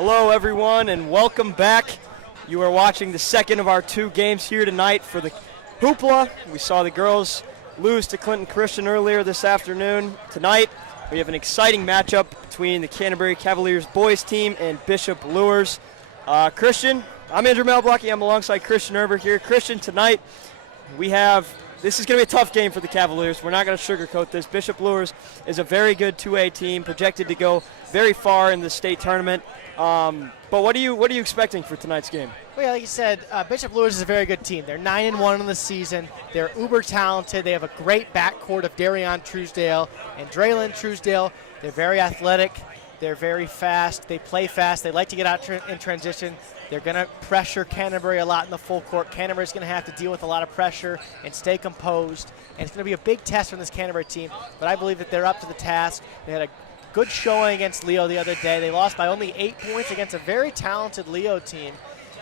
Hello, everyone, and welcome back. You are watching the second of our two games here tonight for the Hoopla. We saw the girls lose to Clinton Christian earlier this afternoon. Tonight, we have an exciting matchup between the Canterbury Cavaliers boys team and Bishop Luers. Christian, I'm Andrew Malblocki. I'm alongside Christian Erber here. Christian, tonight this is going to be a tough game for the Cavaliers. We're not going to sugarcoat this. Bishop Luers is a very good 2A team, projected to go very far in the state tournament. But what are you expecting for tonight's game? Well, yeah, like you said, Bishop Luers is a very good team. They're 9-1 in the season. They're uber talented. They have a great backcourt of Darion Truesdale and Draylon Truesdale. They're very athletic. They're very fast. They play fast. They like to get out in transition. They're going to pressure Canterbury a lot in the full court. Canterbury's going to have to deal with a lot of pressure and stay composed. And it's going to be a big test from this Canterbury team. But I believe that they're up to the task. They had a good showing against Leo the other day. They lost by only 8 points against a very talented Leo team.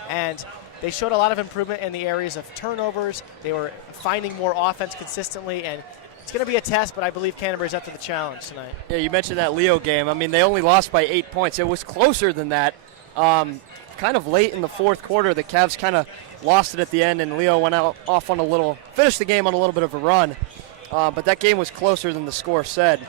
And they showed a lot of improvement in the areas of turnovers. They were finding more offense consistently. And it's going to be a test, but I believe Canterbury's up to the challenge tonight. Yeah, you mentioned that Leo game. I mean, they only lost by 8 points. It was closer than that. Kind of late in the fourth quarter, the Cavs kind of lost it at the end, and Leo went off on finished the game on a little bit of a run. But that game was closer than the score said.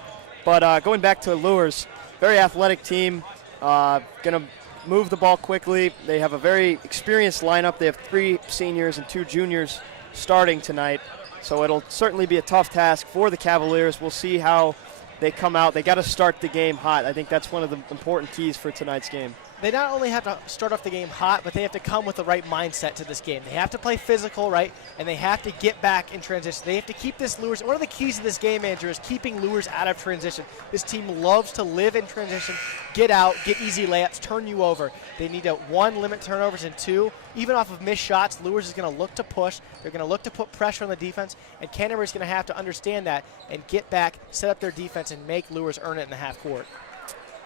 But going back to Luers, very athletic team, going to move the ball quickly. They have a very experienced lineup. They have 3 seniors and 2 juniors starting tonight. So it'll certainly be a tough task for the Cavaliers. We'll see how they come out. They got to start the game hot. I think that's one of the important keys for tonight's game. They not only have to start off the game hot, but they have to come with the right mindset to this game. They have to play physical, right? And they have to get back in transition. They have to keep this Luers. One of the keys to this game, Andrew, is keeping Luers out of transition. This team loves to live in transition, get out, get easy layups, turn you over. They need to, 1, limit turnovers, and 2, even off of missed shots, Luers is going to look to push. They're going to look to put pressure on the defense, and Canterbury's going to have to understand that and get back, set up their defense, and make Luers earn it in the half court.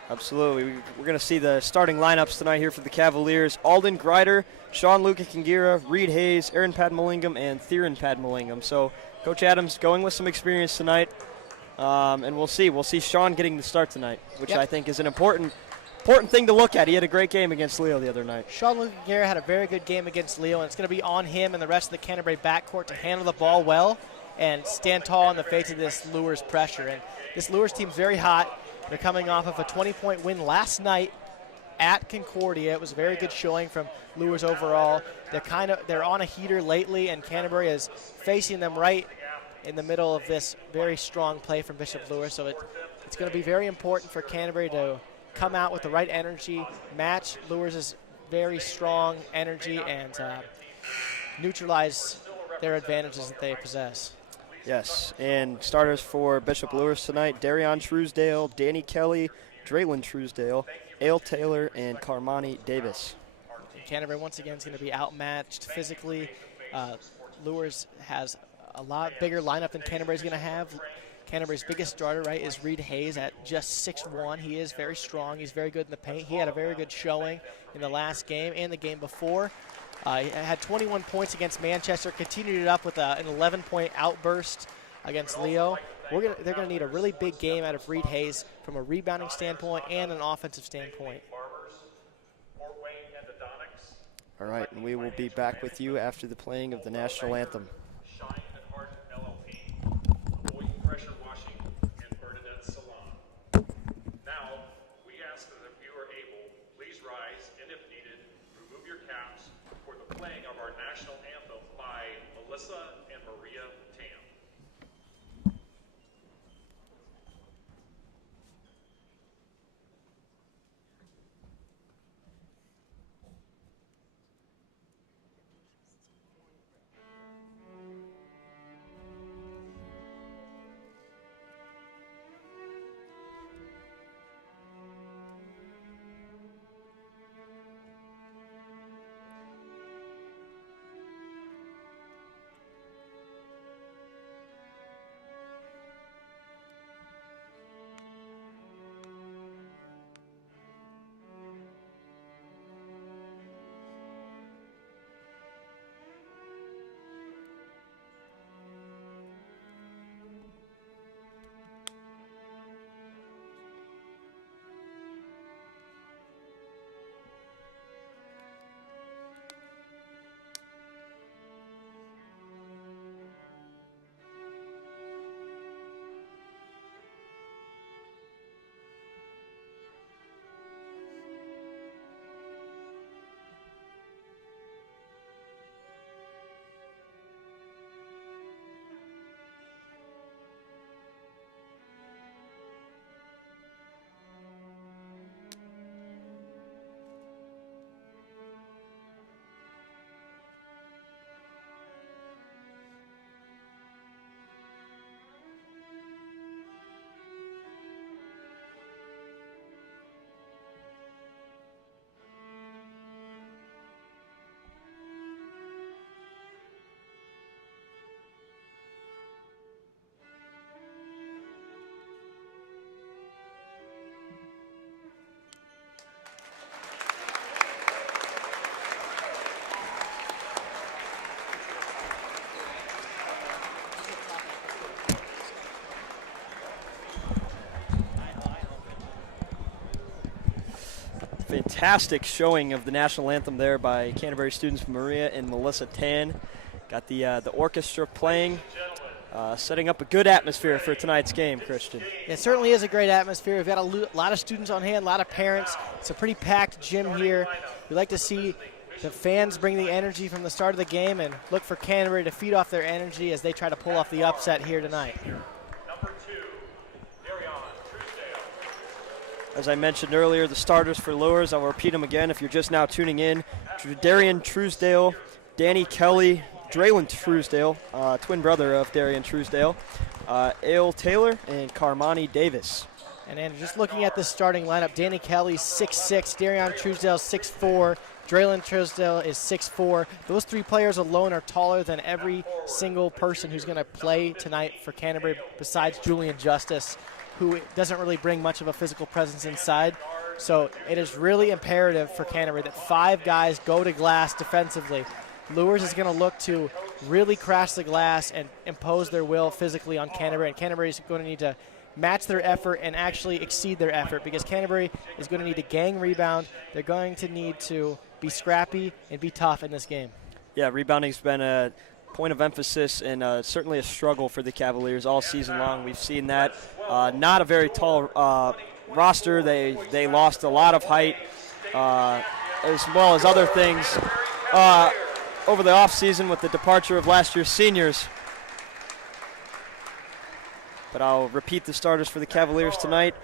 Absolutely. We're going to see the starting lineups tonight here for the Cavaliers. Alden Greider, Sean Luca Kingira, Reed Hayes, Aaron Padmalingam, and Theron Padmalingam. So Coach Adams going with some experience tonight, and we'll see. We'll see Sean getting the start tonight, which I think is an important thing to look at. He had a great game against Leo the other night. Sean Luca Kingira had a very good game against Leo, and it's going to be on him and the rest of the Canterbury backcourt to handle the ball well and stand tall in the face of this Luers pressure. And this Luers team's very hot. They're coming off of a 20-point win last night at Concordia. It was a very good showing from Luers overall. They're on a heater lately, and Canterbury is facing them right in the middle of this very strong play from Bishop Luers. So it's going to be very important for Canterbury to come out with the right energy, match Luers' very strong energy, and neutralize their advantages that they possess. Yes, and starters for Bishop Luers tonight, Darion Truesdale, Danny Kelly, Draylon Truesdale, Ale Taylor, and Carmani Davis. Canterbury once again is going to be outmatched physically. Luers has a lot bigger lineup than Canterbury's going to have. Canterbury's biggest starter, right, is Reed Hayes at just 6'1". He is very strong. He's very good in the paint. He had a very good showing in the last game and the game before. He had 21 points against Manchester, continued it up with an 11-point outburst against Leo. They're going to need a really big game out of Reed Hayes from a rebounding standpoint and an offensive standpoint. All right, and we will be back with you after the playing of the national anthem. fantastic showing of the national anthem there by Canterbury students Maria and Melissa Tan. Got the orchestra playing, setting up a good atmosphere for tonight's game, Christian. It certainly is a great atmosphere. We've got a lot of students on hand, a lot of parents. It's a pretty packed gym here. We like to see the fans bring the energy from the start of the game and look for Canterbury to feed off their energy as they try to pull off the upset here tonight. As I mentioned earlier, the starters for Luers, I'll repeat them again if you're just now tuning in. Darian Truesdale, Danny Kelly, Draylon Truesdale, twin brother of Darian Truesdale, Ale Taylor, and Carmani Davis. And then just looking at the starting lineup, Danny Kelly 6'6", Darian Truesdale 6'4", Draylon Truesdale is 6'4". Those three players alone are taller than every single person who's going to play tonight for Canterbury besides Julian Justice, who doesn't really bring much of a physical presence inside. So it is really imperative for Canterbury that 5 guys go to glass defensively. Luers is going to look to really crash the glass and impose their will physically on Canterbury, and Canterbury is going to need to match their effort and actually exceed their effort because Canterbury is going to need to gang rebound. They're going to need to be scrappy and be tough in this game. Yeah, rebounding's been a point of emphasis and certainly a struggle for the Cavaliers all season long. We've seen that. Not a very tall roster. They lost a lot of height as well as other things over the offseason with the departure of last year's seniors. But I'll repeat the starters for the Cavaliers tonight.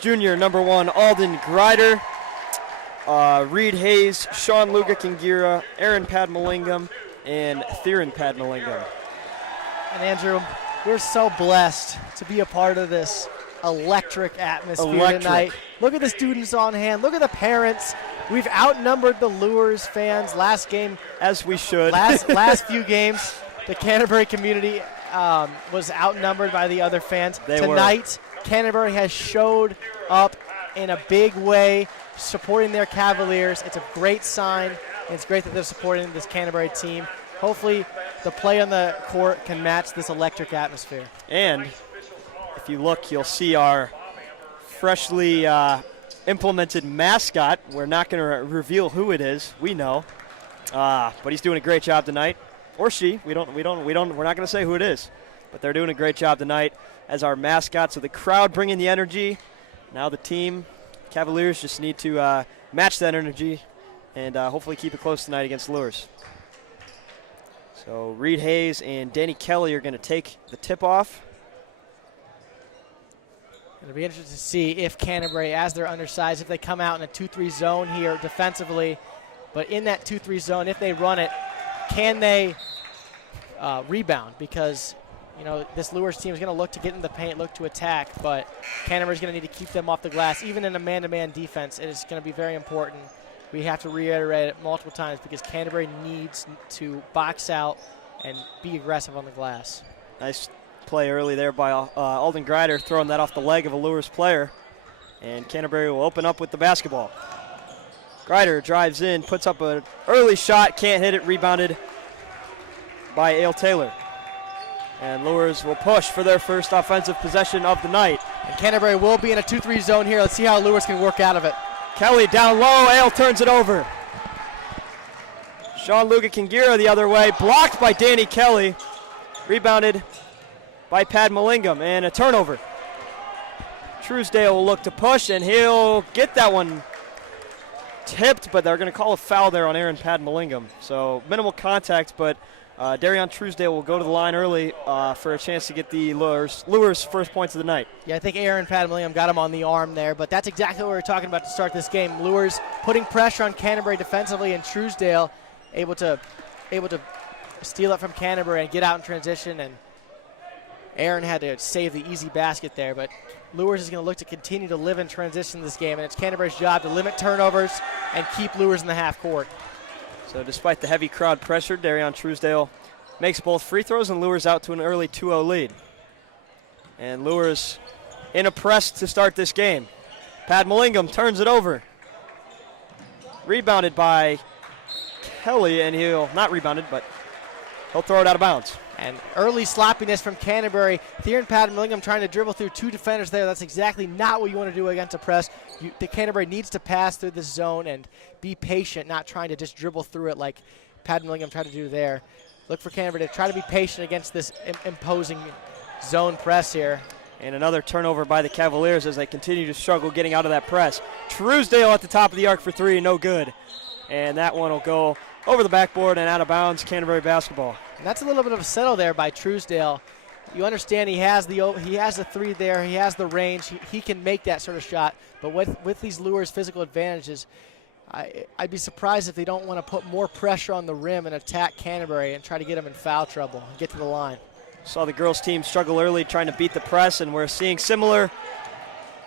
Junior number 1, Alden Grider. Reed Hayes, Sean Luga Kingira, Aaron Padmalingam, and Theron Padmalingam. And Andrew, we're so blessed to be a part of this electric atmosphere tonight. Look at the students on hand. Look at the parents. We've outnumbered the Luers fans last game. As we should. Last few games, the Canterbury community was outnumbered by the other fans. Tonight, Canterbury has showed up in a big way, supporting their Cavaliers. It's a great sign. It's great that they're supporting this Canterbury team. Hopefully, the play on the court can match this electric atmosphere. And if you look, you'll see our freshly implemented mascot. We're not going to reveal who it is. We know, but he's doing a great job tonight, or she. We're not going to say who it is, but they're doing a great job tonight as our mascot. So the crowd bringing the energy. Now the team, Cavaliers, just need to match that energy and hopefully keep it close tonight against Luers. So Reed Hayes and Danny Kelly are going to take the tip-off. It'll be interesting to see if Canterbury, as they're undersized, if they come out in a 2-3 zone here defensively. But in that 2-3 zone, if they run it, can they rebound? Because, you know, this Luers team is going to look to get in the paint, look to attack, but Canterbury's going to need to keep them off the glass. Even in a man-to-man defense, it is going to be very important. We have to reiterate it multiple times because Canterbury needs to box out and be aggressive on the glass. Nice play early there by Alden Grider, throwing that off the leg of a Luers player. And Canterbury will open up with the basketball. Grider drives in, puts up an early shot, can't hit it, rebounded by Ale Taylor. And Luers will push for their first offensive possession of the night. And Canterbury will be in a 2-3 zone here. Let's see how Luers can work out of it. Kelly down low, Ale turns it over. Sean Luga Kingira the other way, blocked by Danny Kelly. Rebounded by Padmalingam, and a turnover. Truesdale will look to push, and he'll get that one tipped, but they're going to call a foul there on Aaron Padmalingam. So minimal contact, but Darian Truesdale will go to the line early for a chance to get the Luers' first points of the night. Yeah, I think Aaron Padmalingam got him on the arm there, but that's exactly what we were talking about to start this game. Luers putting pressure on Canterbury defensively, and Truesdale able to steal it from Canterbury and get out in transition, and Aaron had to save the easy basket there, but Luers is going to look to continue to live in transition this game, and it's Canterbury's job to limit turnovers and keep Luers in the half court. So despite the heavy crowd pressure, Darian Truesdale makes both free throws and Luers out to an early 2-0 lead. And Luers in a press to start this game. Padmalingam turns it over. Rebounded by Kelly, and he'll, not rebounded, but He'll throw it out of bounds. And early sloppiness from Canterbury. Theron Padden-Millingham trying to dribble through 2 defenders there. That's exactly not what you want to do against a press. The Canterbury needs to pass through this zone and be patient, not trying to just dribble through it like Padden-Millingham tried to do there. Look for Canterbury to try to be patient against this imposing zone press here. And another turnover by the Cavaliers as they continue to struggle getting out of that press. Truesdale at the top of the arc for 3, no good. And that one will go over the backboard and out of bounds, Canterbury basketball. And that's a little bit of a settle there by Truesdale. You understand he has the 3 there, he has the range, he can make that sort of shot. But with these Luers' physical advantages, I'd be surprised if they don't want to put more pressure on the rim and attack Canterbury and try to get them in foul trouble and get to the line. Saw the girls' team struggle early trying to beat the press, and we're seeing similar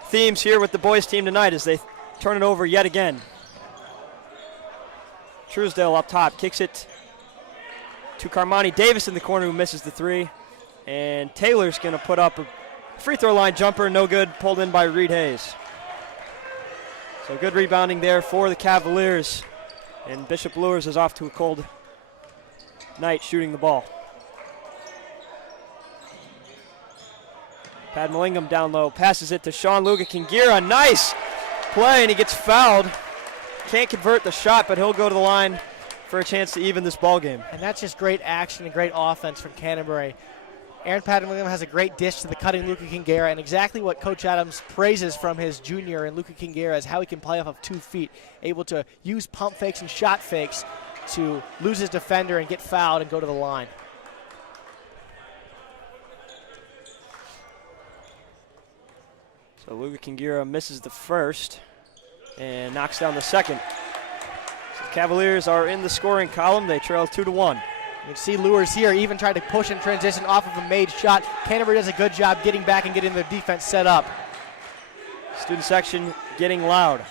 themes here with the boys' team tonight as they turn it over yet again. Truesdale up top, kicks it to Carmani Davis in the corner, who misses the 3. And Taylor's going to put up a free throw line jumper, no good, pulled in by Reed Hayes. So good rebounding there for the Cavaliers. And Bishop Luers is off to a cold night shooting the ball. Padden-Millingham down low, passes it to Sean Luga-Kingira. Nice play, and he gets fouled. Can't convert the shot, but he'll go to the line for a chance to even this ball game. And that's just great action and great offense from Canterbury. Aaron Padden-Millingham has a great dish to the cutting Luga-Kingira, and exactly what Coach Adams praises from his junior and Luga-Kingira is how he can play off of 2 feet, able to use pump fakes and shot fakes to lose his defender and get fouled and go to the line. So Luga-Kingira misses the first and knocks down the second. So the Cavaliers are in the scoring column. They trail 2-1. You can see Luers here even tried to push and transition off of a made shot. Canterbury does a good job getting back and getting their defense set up. Student section getting loud.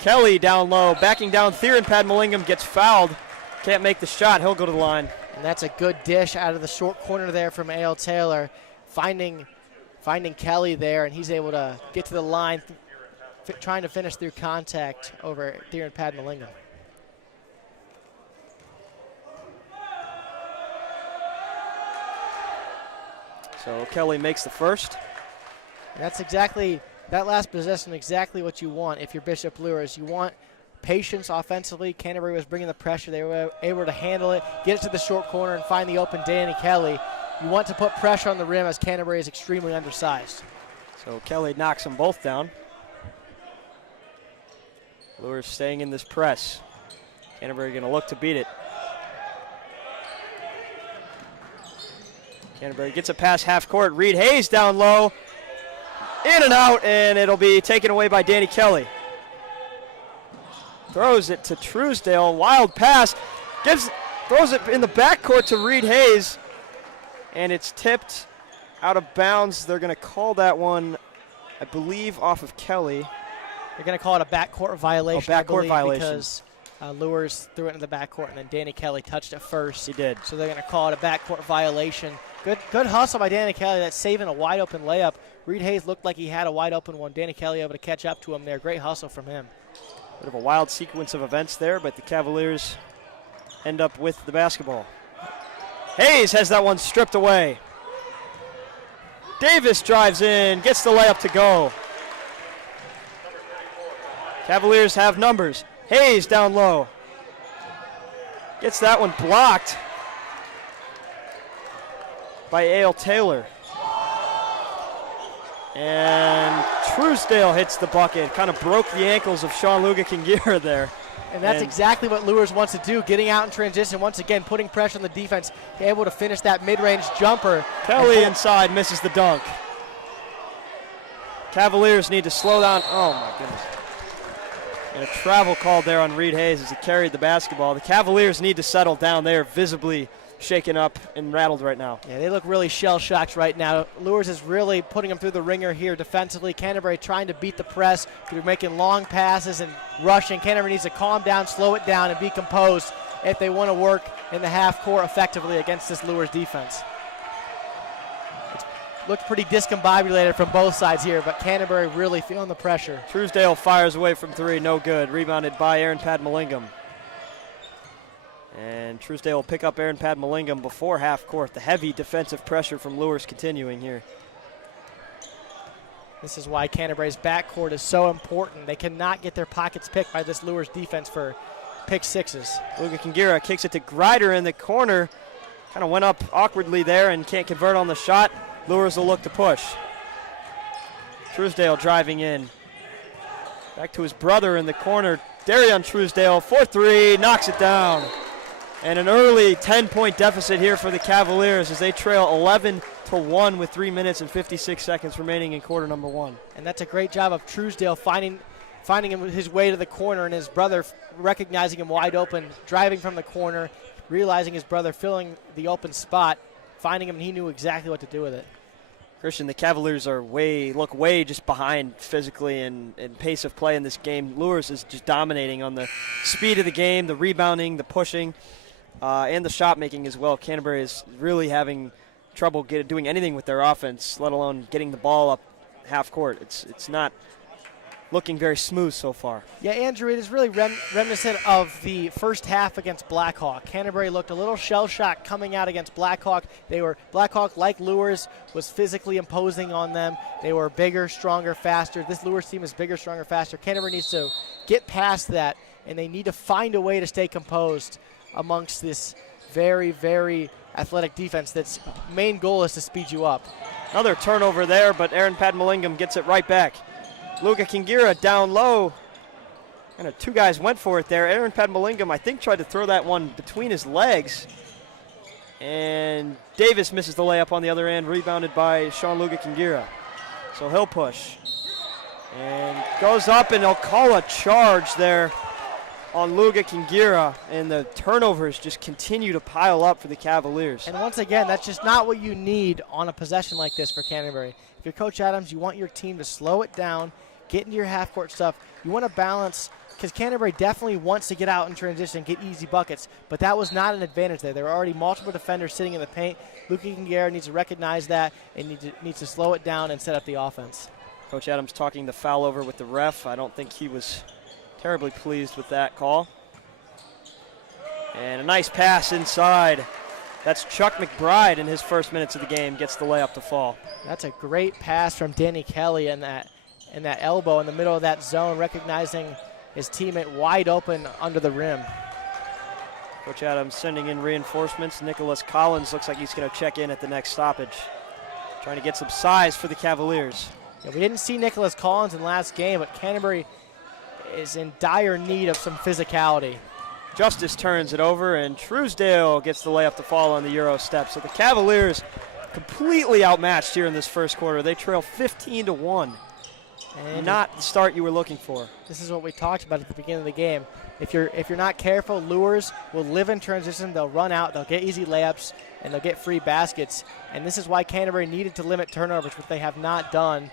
Kelly down low, backing down. Theron Padden-Millingham gets fouled. Can't make the shot. He'll go to the line. And that's a good dish out of the short corner there from A.L. Taylor. Finding Kelly there, and he's able to get to the line, trying to finish through contact over Theron Padden-Millingham. So Kelly makes the first. And that's exactly, that last possession, exactly what you want if you're Bishop Luers. You want patience offensively. Canterbury was bringing the pressure. They were able to handle it, get it to the short corner, and find the open Danny Kelly. You want to put pressure on the rim as Canterbury is extremely undersized. So Kelly knocks them both down. Luers staying in this press. Canterbury going to look to beat it. Canterbury gets a pass half court. Reed Hayes down low. In and out, and it'll be taken away by Danny Kelly. Throws it to Truesdale. Wild pass. Throws it in the backcourt to Reed Hayes. And it's tipped out of bounds. They're going to call that one, I believe, off of Kelly. They're going to call it a backcourt violation, backcourt violation. Because Luers threw it in the backcourt, and then Danny Kelly touched it first. He did. So they're going to call it a backcourt violation. Good hustle by Danny Kelly. That's saving a wide-open layup. Reed Hayes looked like he had a wide-open one. Danny Kelly able to catch up to him there. Great hustle from him. Bit of a wild sequence of events there, but the Cavaliers end up with the basketball. Hayes has that one stripped away. Davis drives in, gets the layup to go. Cavaliers have numbers. Hayes down low. Gets that one blocked by A.L. Taylor. And Truesdale hits the bucket. Kind of broke the ankles of Sean Luga-Kingira there. And that's exactly what Luers wants to do, getting out in transition, once again putting pressure on the defense, able to finish that mid-range jumper. Kelly inside misses the dunk. Cavaliers need to slow down. Oh, my goodness. And a travel called there on Reed Hayes as he carried the basketball. The Cavaliers need to settle down. They are visibly shaken up and rattled right now. Yeah, they look really shell-shocked right now. Luers is really putting them through the ringer here defensively. Canterbury trying to beat the press through making long passes and rushing. Canterbury needs to calm down, slow it down, and be composed if they want to work in the half court effectively against this Luers defense. It looked pretty discombobulated from both sides here, but Canterbury really feeling the pressure. Truesdale fires away from 3, no good. Rebounded by Aaron Padden-Millingham. And Truesdale will pick up Aaron Padmalingam before half court. The heavy defensive pressure from Luers continuing here. This is why Canterbury's backcourt is so important. They cannot get their pockets picked by this Luers defense for pick sixes. Luka Kingira kicks it to Grider in the corner. Kind of went up awkwardly there and can't convert on the shot. Luers will look to push. Truesdale driving in. Back to his brother in the corner. Darion Truesdale, 4-3, knocks it down. And an early 10-point deficit here for the Cavaliers as they trail 11-1 with 3 minutes and 56 seconds remaining in quarter number 1. And that's a great job of Truesdale finding his way to the corner, and his brother recognizing him wide open, driving from the corner, realizing his brother filling the open spot, finding him, and he knew exactly what to do with it. Christian, the Cavaliers look way just behind physically and pace of play in this game. Luers is just dominating on the speed of the game, the rebounding, the pushing, and the shot making as well. Canterbury is really having trouble doing anything with their offense, let alone getting the ball up half court. It's not looking very smooth so far. Yeah, Andrew, it is really reminiscent of the first half against Blackhawk. Canterbury looked a little shell-shocked coming out against Blackhawk. Blackhawk, like Luers, was physically imposing on them. They were bigger, stronger, faster. This Luers team is bigger, stronger, faster. Canterbury needs to get past that, and they need to find a way to stay composed amongst this very, very athletic defense that's main goal is to speed you up. Another turnover there, but Aaron Padmalingam gets it right back. Luka Kingira down low. And two guys went for it there. Aaron Padmalingam, I think, tried to throw that one between his legs. And Davis misses the layup on the other end, rebounded by Sean Luka Kingira. So he'll push. And goes up, and they'll call a charge there on Luka Kingira. And the turnovers just continue to pile up for the Cavaliers. And once again, that's just not what you need on a possession like this for Canterbury. If you're Coach Adams, you want your team to slow it down, get into your half-court stuff. You want to balance, because Canterbury definitely wants to get out in transition and get easy buckets, but that was not an advantage there. There were already multiple defenders sitting in the paint. Luka Kingira needs to recognize that and needs to slow it down and set up the offense. Coach Adams talking the foul over with the ref. I don't think he was terribly pleased with that call. And a nice pass inside. That's Chuck McBride in his first minutes of the game, gets the layup to fall. That's a great pass from Danny Kelly and that elbow in the middle of that zone, recognizing his teammate wide open under the rim. Coach Adams sending in reinforcements. Nicholas Collins looks like he's going to check in at the next stoppage. Trying to get some size for the Cavaliers. Yeah, we didn't see Nicholas Collins in last game, but Canterbury is in dire need of some physicality. Justice turns it over, and Truesdale gets the layup to fall on the Euro step. So the Cavaliers completely outmatched here in this first quarter. They trail 15-1. And not the start you were looking for. This is what we talked about at the beginning of the game. If you're not careful, Luers will live in transition. They'll run out. They'll get easy layups, and they'll get free baskets. And this is why Canterbury needed to limit turnovers, which they have not done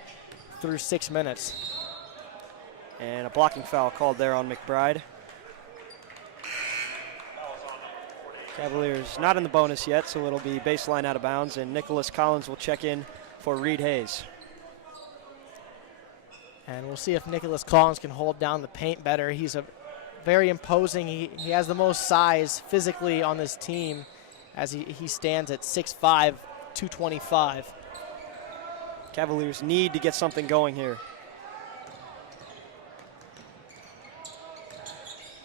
through 6 minutes. And a blocking foul called there on McBride. Cavaliers not in the bonus yet, so it'll be baseline out of bounds, and Nicholas Collins will check in for Reed Hayes. And we'll see if Nicholas Collins can hold down the paint better. He's a very imposing. He has the most size physically on this team as he stands at 6'5", 225. Cavaliers need to get something going here.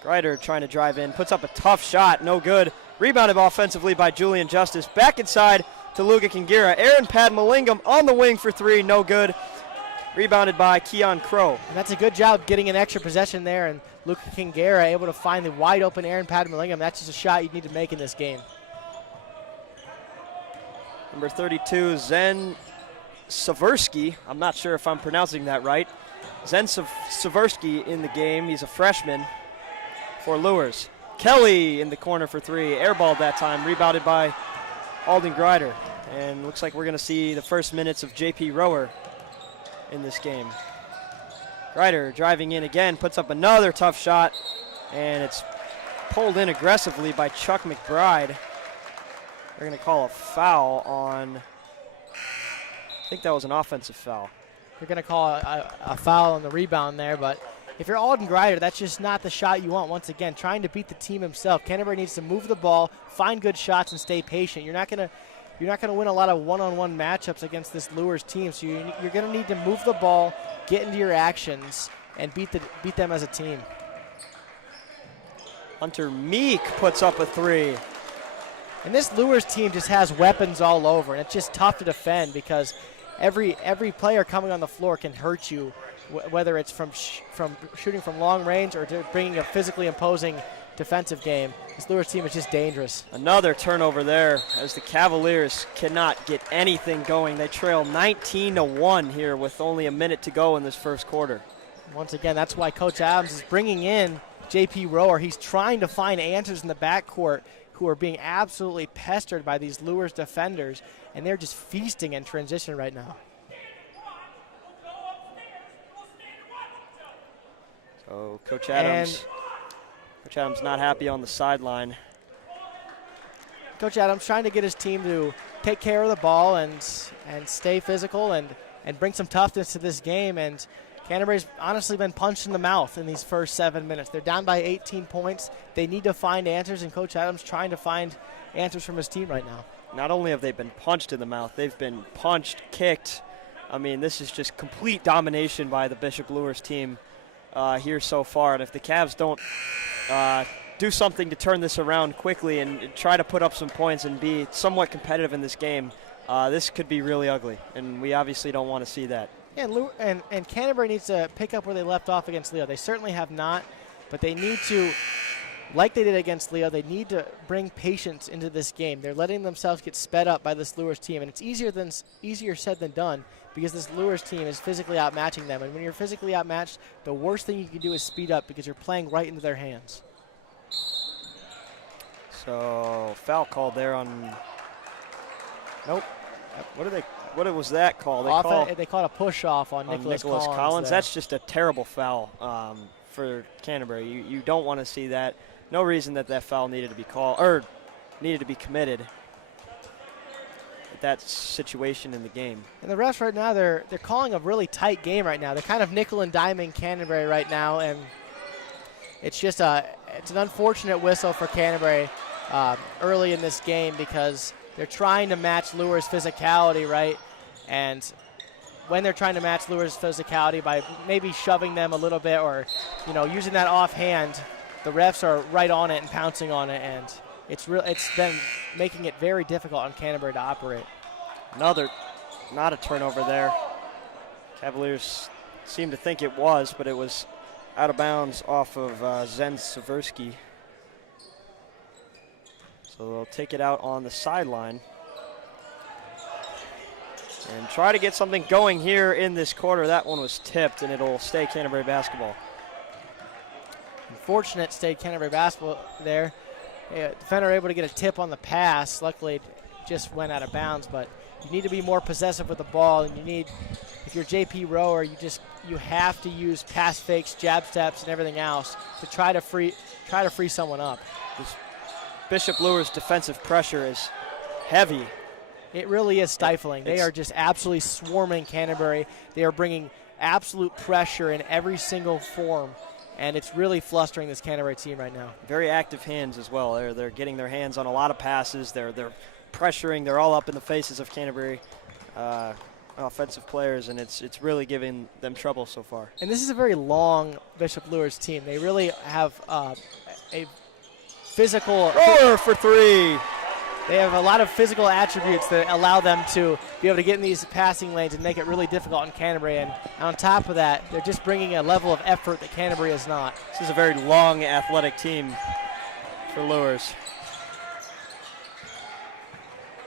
Grider trying to drive in, puts up a tough shot, no good. Rebounded offensively by Julian Justice. Back inside to Luka Kingira. Aaron Padmalingam on the wing for three, no good. Rebounded by Keon Crow. And that's a good job getting an extra possession there, and Luka Kingira able to find the wide open Aaron Padmalingam. That's just a shot you need to make in this game. Number 32, Zen Seversky. I'm not sure if I'm pronouncing that right. Zen Seversky in the game. He's a freshman for Luers. Kelly in the corner for three. Airballed that time. Rebounded by Alden Grider. And looks like we're going to see the first minutes of J.P. Rower in this game. Grider driving in again. Puts up another tough shot. And it's pulled in aggressively by Chuck McBride. They're going to call a foul on, I think that was an offensive foul. They're going to call a foul on the rebound there, but if you're Alden Grider, that's just not the shot you want. Once again, trying to beat the team himself. Canterbury needs to move the ball, find good shots, and stay patient. You're not going to win a lot of one-on-one matchups against this Luers team, so you're going to need to move the ball, get into your actions, and beat them as a team. Hunter Meek puts up a 3. And this Luers team just has weapons all over, and it's just tough to defend because every player coming on the floor can hurt you, whether it's from shooting from long range or to bringing a physically imposing defensive game. This Luers team is just dangerous. Another turnover there as the Cavaliers cannot get anything going. They trail 19-1 here with only a minute to go in this first quarter. Once again, that's why Coach Adams is bringing in J.P. Rower. He's trying to find answers in the backcourt who are being absolutely pestered by these Luers defenders, and they're just feasting in transition right now. So Coach Adams not happy on the sideline. Coach Adams trying to get his team to take care of the ball and stay physical and bring some toughness to this game. And Canterbury's honestly been punched in the mouth in these first 7 minutes. They're down by 18 points. They need to find answers, and Coach Adams trying to find answers from his team right now. Not only have they been punched in the mouth, they've been punched, kicked. I mean, this is just complete domination by the Bishop Luers team here so far. And if the Cavs don't do something to turn this around quickly and try to put up some points and be somewhat competitive in this game, this could be really ugly. And we obviously don't want to see that. Yeah, and Canterbury needs to pick up where they left off against Leo. They certainly have not, but they need to, like they did against Leo, they need to bring patience into this game. They're letting themselves get sped up by this Luers team, and it's easier said than done because this Luers team is physically outmatching them. And when you're physically outmatched, the worst thing you can do is speed up because you're playing right into their hands. So foul called there on. Nope. What was that call? They called a push-off on Nicholas Collins. That's just a terrible foul for Canterbury. You don't want to see that. No reason that foul needed to be called or needed to be committed at that situation in the game. And the refs right now, they're calling a really tight game right now. They're kind of nickel and diming Canterbury right now, and it's just it's an unfortunate whistle for Canterbury early in this game because they're trying to match Luers' physicality, right? And when they're trying to match Luers' physicality by maybe shoving them a little bit or, using that offhand, the refs are right on it and pouncing on it, and it's been making it very difficult on Canterbury to operate. Not a turnover there. Cavaliers seemed to think it was, but it was out of bounds off of Zen Seversky. So they'll take it out on the sideline and try to get something going here in this quarter. That one was tipped, and it'll stay Canterbury basketball. Unfortunate stayed Canterbury basketball there. Defender able to get a tip on the pass. Luckily, it just went out of bounds, but you need to be more possessive with the ball, and if you're J.P. Rower, you have to use pass fakes, jab steps, and everything else to try to free someone up. This Bishop Luers' defensive pressure is heavy. It really is stifling. They are just absolutely swarming Canterbury. They are bringing absolute pressure in every single form, and it's really flustering this Canterbury team right now. Very active hands as well. They're getting their hands on a lot of passes. They're pressuring. They're all up in the faces of Canterbury offensive players, and it's really giving them trouble so far. And this is a very long Bishop Luers team. They really have a physical. Roller for 3. They have a lot of physical attributes that allow them to be able to get in these passing lanes and make it really difficult on Canterbury. And on top of that, they're just bringing a level of effort that Canterbury is not. This is a very long, athletic team for Luers.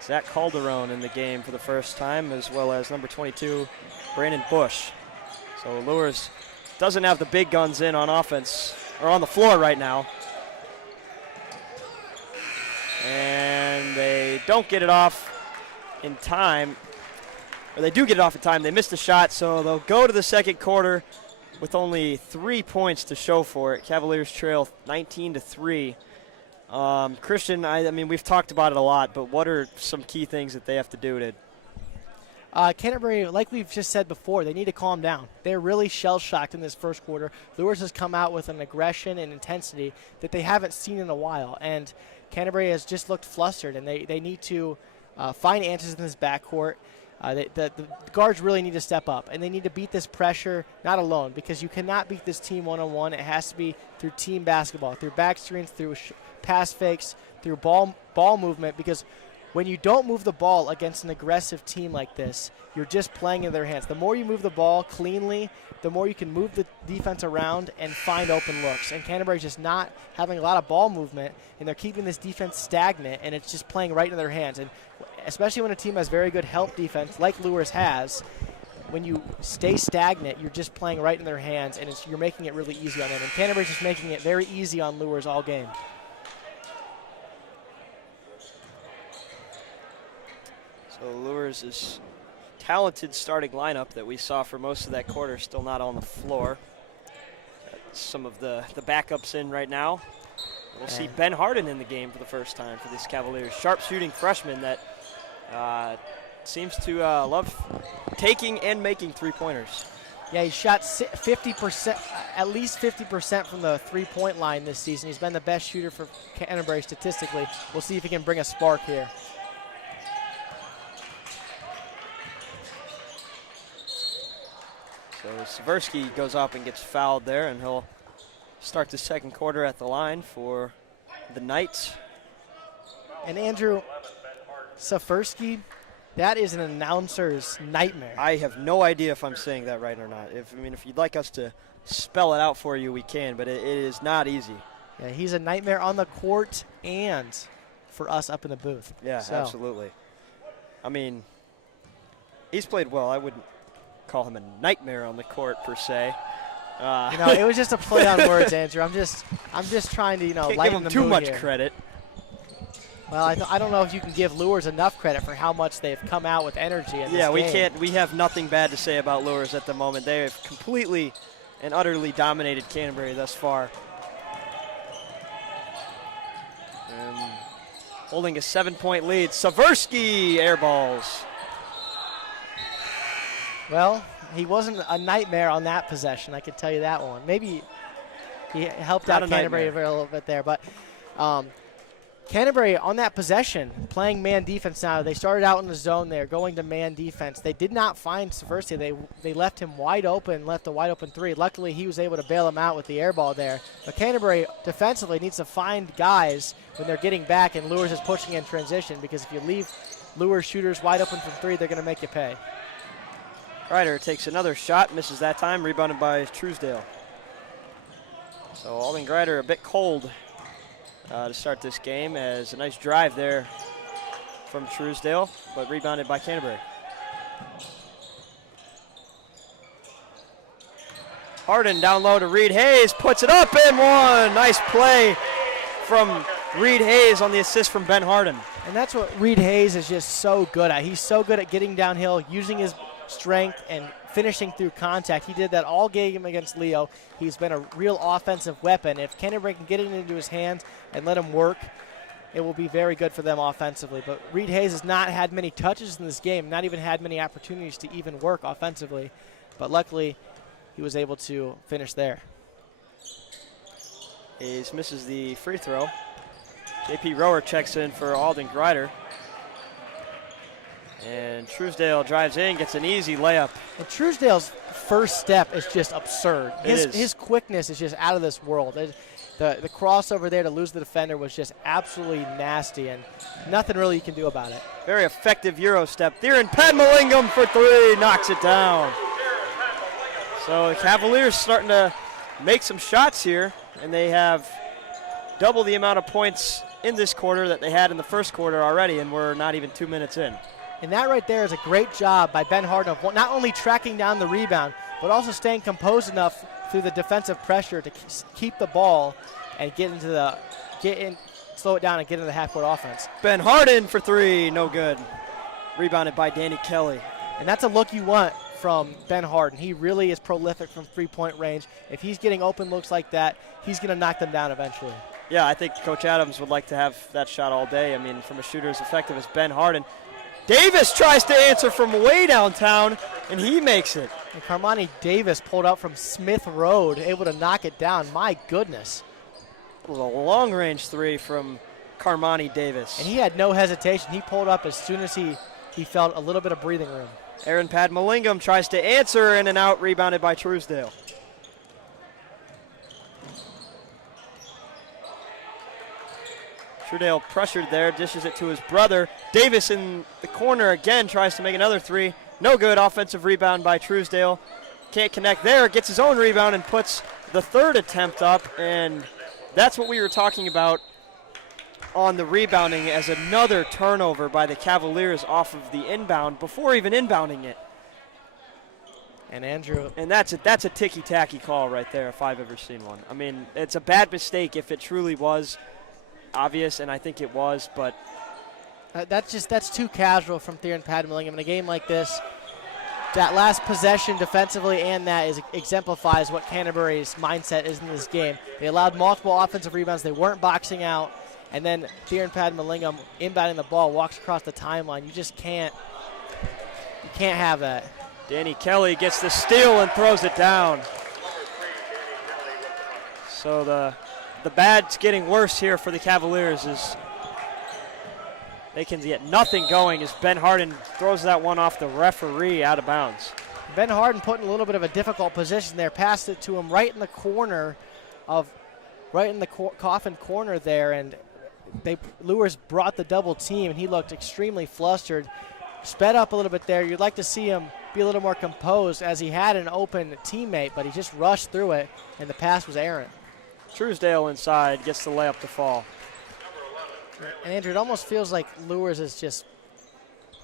Zach Calderon in the game for the first time, as well as number 22, Brandon Bush. So Luers doesn't have the big guns in on offense, or on the floor right now. And they don't get it off in time. Or they do get it off in time. They missed a shot, so they'll go to the second quarter with only 3 points to show for it. Cavaliers trail 19-3. Christian, I mean, we've talked about it a lot, but what are some key things that they have to do to Canterbury, like we've just said before, they need to calm down. They're really shell-shocked in this first quarter. Luers has come out with an aggression and intensity that they haven't seen in a while, and Canterbury has just looked flustered, and they need to find answers in this backcourt. The guards really need to step up, and they need to beat this pressure, not alone, because you cannot beat this team one-on-one. It has to be through team basketball, through back screens, through pass fakes, through ball movement, because when you don't move the ball against an aggressive team like this, you're just playing in their hands. The more you move the ball cleanly, the more you can move the defense around and find open looks. And Canterbury's just not having a lot of ball movement, and they're keeping this defense stagnant, and it's just playing right in their hands. And especially when a team has very good help defense, like Luers has, when you stay stagnant, you're just playing right in their hands, and you're making it really easy on them. And Canterbury's just making it very easy on Luers all game. So Luers' talented starting lineup that we saw for most of that quarter still not on the floor. Got some of the backups in right now. We'll see Ben Harden in the game for the first time for this Cavaliers. Sharp shooting freshman that seems to love taking and making three-pointers. Yeah, he shot 50%, at least 50% from the three-point line this season. He's been the best shooter for Canterbury statistically. We'll see if he can bring a spark here. So Seversky goes up and gets fouled there, and he'll start the second quarter at the line for the Knights. And Andrew, Seversky, that is an announcer's nightmare. I have no idea if I'm saying that right or not. If you'd like us to spell it out for you, we can, but it is not easy. Yeah, he's a nightmare on the court and for us up in the booth. Yeah, absolutely. I mean, he's played well. I wouldn't call him a nightmare on the court per se. It was just a play on words, Andrew. I'm just trying to Can't lighten give him the too mood much here. credit. Well, I don't know if you can give Luers enough credit for how much they've come out with energy in this game. We can't. We have nothing bad to say about Luers at the moment. They have completely and utterly dominated Canterbury thus far. And holding a 7-point lead, Seversky airballs. Well, he wasn't a nightmare on that possession, I could tell you that one. Maybe he helped out Canterbury a little bit there, but Canterbury on that possession, playing man defense now. They started out in the zone there, going to man defense. They did not find Seversky. They left him wide open, left a wide open three. Luckily, he was able to bail him out with the air ball there. But Canterbury defensively needs to find guys when they're getting back, and Luers is pushing in transition, because if you leave Luers shooters wide open from three, they're going to make you pay. Ryder takes another shot, misses that time, rebounded by Truesdale. So Alden Greider a bit cold to start this game, as a nice drive there from Truesdale, but rebounded by Canterbury. Harden down low to Reed Hayes, puts it up and one. Nice play from Reed Hayes on the assist from Ben Harden. And that's what Reed Hayes is just so good at. He's so good at getting downhill, using his strength and finishing through contact. He did that all game against Leo. He's been a real offensive weapon. If Canterbury can get it into his hands and let him work, it will be very good for them offensively. But Reed Hayes has not had many touches in this game, not even had many opportunities to even work offensively. But luckily, he was able to finish there. Hayes misses the free throw. JP Rower checks in for Alden Greider. And Truesdale drives in, gets an easy layup. And Truesdale's first step is just absurd. His quickness is just out of this world. The crossover there to lose the defender was just absolutely nasty, and nothing really you can do about it. Very effective Euro step. Theron Padmalingam for three, knocks it down. So the Cavaliers starting to make some shots here, and they have double the amount of points in this quarter that they had in the first quarter already, and we're not even 2 minutes in. And that right there is a great job by Ben Harden of not only tracking down the rebound, but also staying composed enough through the defensive pressure to keep the ball and slow it down and get into the half-court offense. Ben Harden for three, no good. Rebounded by Danny Kelly. And that's a look you want from Ben Harden. He really is prolific from three-point range. If he's getting open looks like that, he's going to knock them down eventually. Yeah, I think Coach Adams would like to have that shot all day. I mean, from a shooter as effective as Ben Harden. Davis tries to answer from way downtown, and he makes it. And Carmani Davis pulled out from Smith Road, able to knock it down. My goodness. It was a long-range three from Carmani Davis. And he had no hesitation. He pulled up as soon as he felt a little bit of breathing room. Aaron Padmalingam tries to answer, in and out, rebounded by Truesdale. Truesdale pressured there, dishes it to his brother. Davis in the corner again, tries to make another three. No good. Offensive rebound by Truesdale. Can't connect there. Gets his own rebound and puts the third attempt up. And that's what we were talking about on the rebounding, as another turnover by the Cavaliers off of the inbound before even inbounding it. And Andrew. And that's a ticky-tacky call right there if I've ever seen one. I mean, it's a bad mistake if it truly was obvious, and I think it was, but that's too casual from Theron Padmalingam in a game like this. That last possession defensively and that exemplifies what Canterbury's mindset is in this game. They allowed multiple offensive rebounds. They weren't boxing out. And then Theron Padmalingam inbounding the ball, walks across the timeline. You just can't have that. Danny Kelly gets the steal and throws it down. So the bad's getting worse here for the Cavaliers as they can get nothing going as Ben Harden throws that one off the referee out of bounds. Ben Harden put in a little bit of a difficult position there, passed it to him right in the coffin corner there, and Luers brought the double team, and he looked extremely flustered. Sped up a little bit there. You'd like to see him be a little more composed as he had an open teammate, but he just rushed through it, and the pass was errant. Truesdale inside gets the layup to fall. And Andrew, it almost feels like Luers is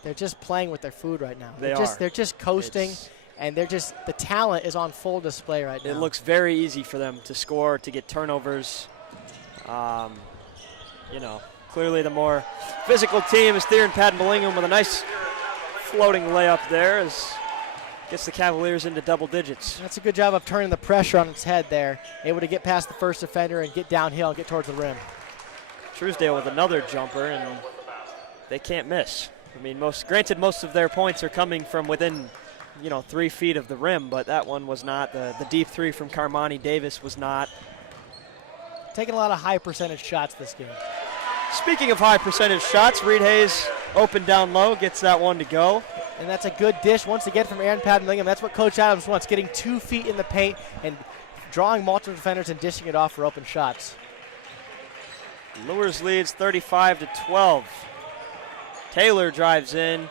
they're just playing with their food right now. They're just coasting, and the talent is on full display right now. It looks very easy for them to score, to get turnovers. Clearly the more physical team is Theron Padmalingam with a nice floating layup there as gets the Cavaliers into double digits. That's a good job of turning the pressure on its head there, able to get past the first defender and get downhill and get towards the rim. Truesdale with another jumper, and they can't miss. I mean, most of their points are coming from within 3 feet of the rim, but that one was not. The deep three from Carmani Davis was not. Taking a lot of high percentage shots this game. Speaking of high percentage shots, Reed Hayes open down low, gets that one to go. And that's a good dish once again from Aaron Padmalingam. That's what Coach Adams wants, getting 2 feet in the paint and drawing multiple defenders and dishing it off for open shots. Luers leads 35-12. Taylor drives in,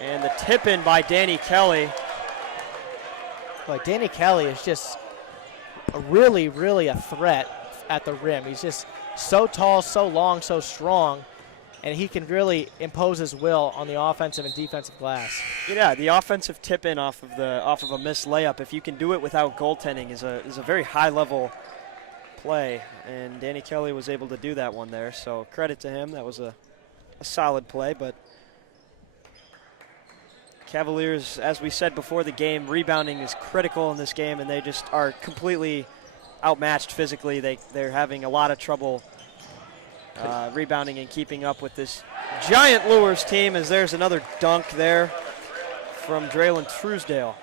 and the tip-in by Danny Kelly. Boy, Danny Kelly is just really a threat at the rim. He's just so tall, so long, so strong, and he can really impose his will on the offensive and defensive glass. Yeah, the offensive tip-in off of a missed layup, if you can do it without goaltending, is a very high-level play, and Danny Kelly was able to do that one there, so credit to him. That was a solid play, but Cavaliers, as we said before the game, rebounding is critical in this game, and they just are completely outmatched physically. They're having a lot of trouble rebounding and keeping up with this giant Luers team, as there's another dunk there from Draylon Truesdale.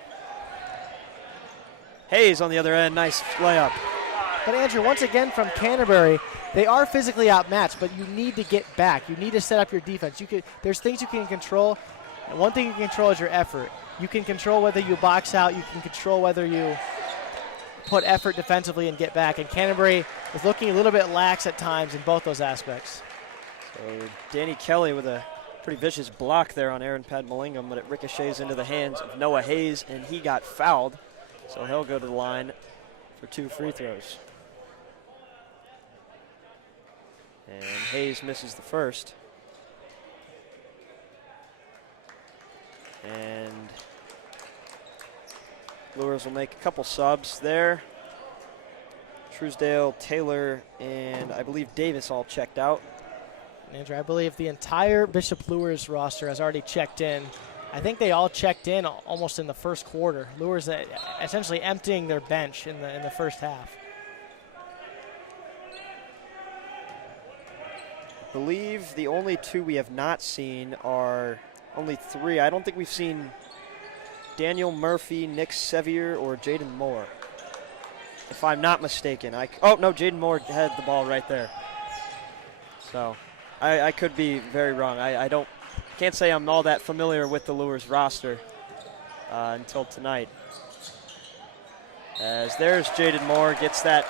Hayes on the other end, nice layup. But Andrew, once again from Canterbury, they are physically outmatched, but you need to get back. You need to set up your defense. There's things you can control, and one thing you can control is your effort. You can control whether you box out. You can control whether you put effort defensively and get back. And Canterbury is looking a little bit lax at times in both those aspects. So Danny Kelly with a pretty vicious block there on Aaron Padmalingam, but it ricochets into the hands of Noah Hayes, and he got fouled. So he'll go to the line for 2 free throws. And Hayes misses the first. And Luers will make a couple subs there. Truesdale, Taylor, and I believe Davis all checked out. Andrew, I believe the entire Bishop Luers roster has already checked in. I think they all checked in almost in the first quarter. Luers essentially emptying their bench in the first half. believe the only two we have not seen are only three. I don't think we've seen Daniel Murphy, Nick Sevier, or Jaden Moore, if I'm not mistaken. Oh, no, Jaden Moore had the ball right there. So I could be very wrong. I can't say I'm all that familiar with the Luers roster until tonight. As there's Jaden Moore, gets that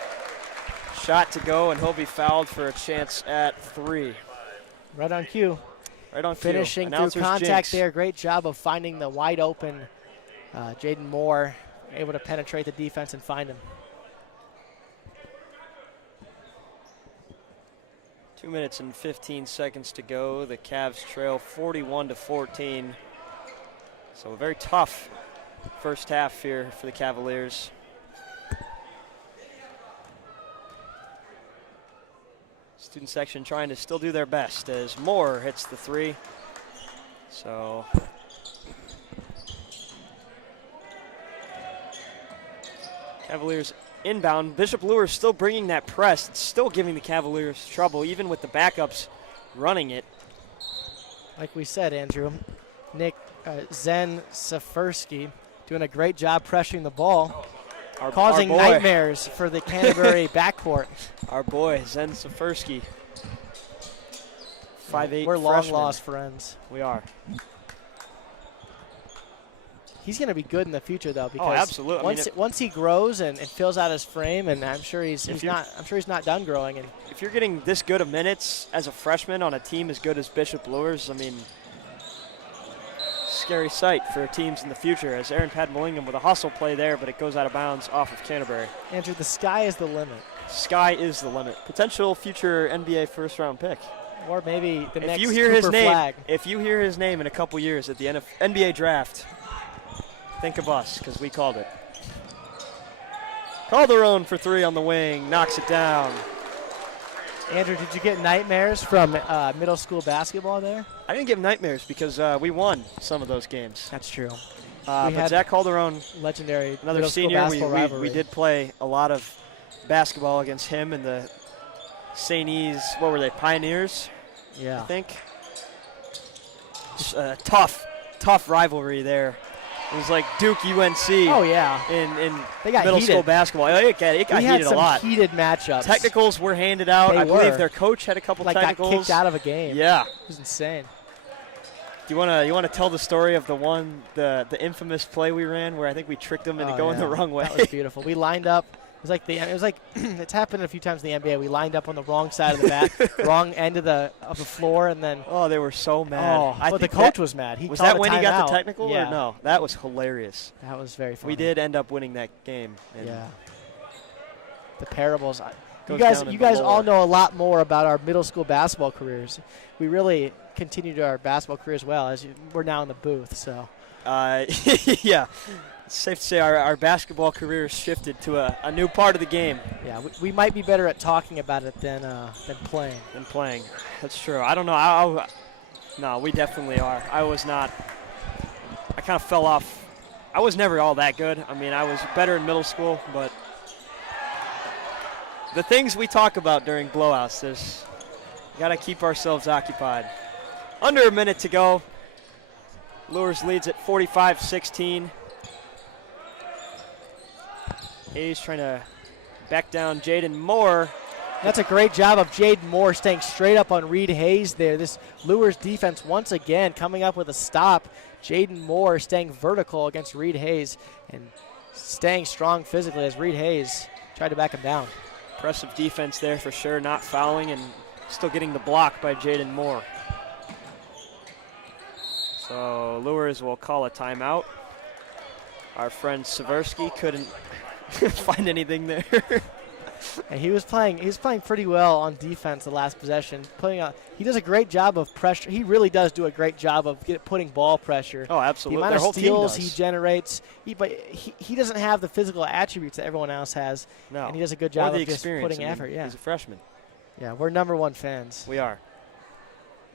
shot to go, and he'll be fouled for a chance at 3. Right on cue. Right on cue. Finishing through contact jinx. there. Great job of finding the wide open Jaden Moore, able to penetrate the defense and find him. 2 minutes and 15 seconds to go. The Cavs trail 41-14. So a very tough first half here for the Cavaliers. Student section trying to still do their best as Moore hits the 3. So Cavaliers inbound. Bishop Luers still bringing that press. It's still giving the Cavaliers trouble, even with the backups running it. Like we said, Andrew, Nick Zen Safersky doing a great job pressuring the ball, causing nightmares for the Canterbury backcourt. Our boy, Zen Safersky. 5'8" We're long freshman. lost friends. We are. He's going to be good in the future, though, because absolutely. Once he grows and fills out his frame, and I'm sure he's not done growing. And if you're getting this good of minutes as a freshman on a team as good as Bishop Luers, I mean, scary sight for teams in the future. As Aaron Padmallingham with a hustle play there, but it goes out of bounds off of Canterbury. Andrew, the sky is the limit. Sky is the limit. Potential future NBA first-round pick. Or maybe the next if you hear Cooper his name, Flag. If you hear his name in a couple years at the NBA draft, think of us, because we called it. Calderon for 3 on the wing, knocks it down. Andrew, did you get nightmares from middle school basketball there? I didn't get nightmares because we won some of those games. That's true. But Zach Calderon, legendary another senior, we did play a lot of basketball against him and the St. E's, what were they, Pioneers? Yeah. I think. Tough rivalry there. It was like Duke UNC. Oh, yeah. In they got middle heated. school basketball. It got heated a lot. Heated matchups. Technicals were handed out. I believe their coach had a couple technicals. Got kicked out of a game. Yeah. It was insane. Do you want to tell the story of the infamous play we ran where I think we tricked them into going the wrong way? That was beautiful. We lined up. It was like it's happened a few times in the NBA. We lined up on the wrong side of the mat, wrong end of the floor, and then they were so mad. But the coach was mad. Was that when he got the technical or no? That was hilarious. That was very funny. We did end up winning that game. Yeah. The parables. You guys all know a lot more about our middle school basketball careers. We really continued our basketball careers well as we're now in the booth. So. Yeah. It's safe to say our basketball career shifted to a new part of the game. Yeah, we might be better at talking about it than playing. That's true. I don't know. No, we definitely are. I was not. I kind of fell off. I was never all that good. I mean, I was better in middle school, but the things we talk about during blowouts, got to keep ourselves occupied. Under a minute to go. Luers leads at 45-16. Hayes trying to back down Jaden Moore. That's a great job of Jaden Moore staying straight up on Reed Hayes there. This Luers defense once again coming up with a stop. Jaden Moore staying vertical against Reed Hayes and staying strong physically as Reed Hayes tried to back him down. Impressive defense there for sure, not fouling and still getting the block by Jaden Moore. So Luers will call a timeout. Our friend Seversky couldn't find anything there. And he was playing pretty well on defense the last possession. He does a great job of pressure. He really does do a great job of putting ball pressure. Oh, absolutely. The amount of steals he generates, but he doesn't have the physical attributes that everyone else has. No. And he does a good job of just putting effort. Yeah. He's a freshman. Yeah, we're #1 fans. We are.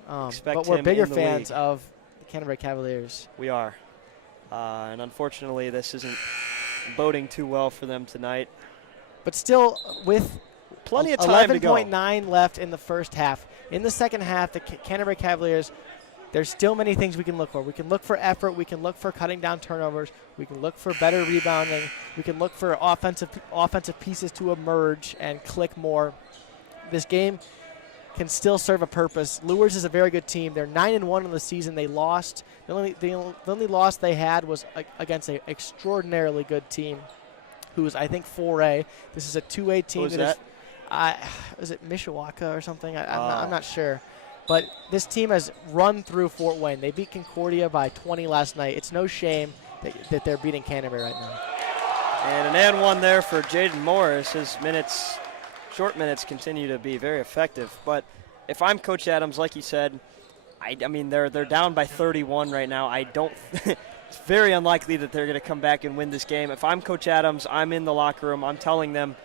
But we're bigger fans of the Canterbury Cavaliers. We are. And unfortunately, this isn't boding too well for them tonight. But still, with Plenty of time to go. 11.9 left in the first half. In the second half, the Canterbury Cavaliers, there's still many things we can look for. We can look for effort. We can look for cutting down turnovers. We can look for better rebounding. We can look for offensive pieces to emerge and click more. This game can still serve a purpose. Luers is a very good team. They're 9-1 in the season. They lost. The only loss they had was against an extraordinarily good team, who is, I think, 4A. This is a 2A team. Who was that? Is it Mishawaka or something? I'm not sure. But this team has run through Fort Wayne. They beat Concordia by 20 last night. It's no shame that they're beating Canterbury right now. And an and one there for Jaden Morris. His short minutes continue to be very effective. But if I'm Coach Adams, like you said, I mean, they're down by 31 right now. It's very unlikely that they're going to come back and win this game. If I'm Coach Adams, I'm in the locker room. I'm telling them,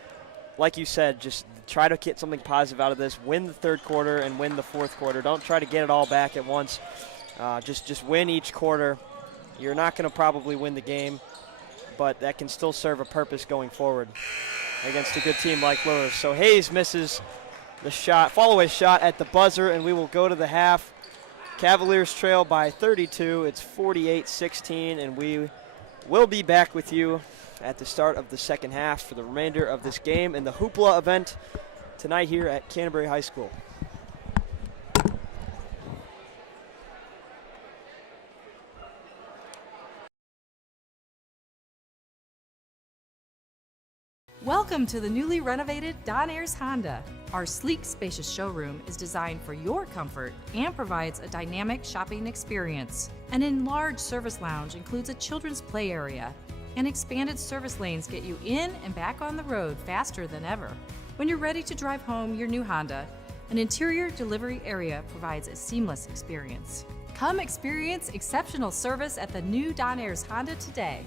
like you said, just try to get something positive out of this. Win the third quarter and win the fourth quarter. Don't try to get it all back at once. Just win each quarter. You're not going to probably win the game, but that can still serve a purpose going forward against a good team like Luers. So Hayes misses the shot, follow-away shot at the buzzer, and we will go to the half. Cavaliers trail by 32. It's 48-16, and we will be back with you at the start of the second half for the remainder of this game and the Hoopla event tonight here at Canterbury High School. Welcome to the newly renovated Don Ayers Honda. Our sleek, spacious showroom is designed for your comfort and provides a dynamic shopping experience. An enlarged service lounge includes a children's play area, and expanded service lanes get you in and back on the road faster than ever. When you're ready to drive home your new Honda, an interior delivery area provides a seamless experience. Come experience exceptional service at the new Don Ayers Honda today.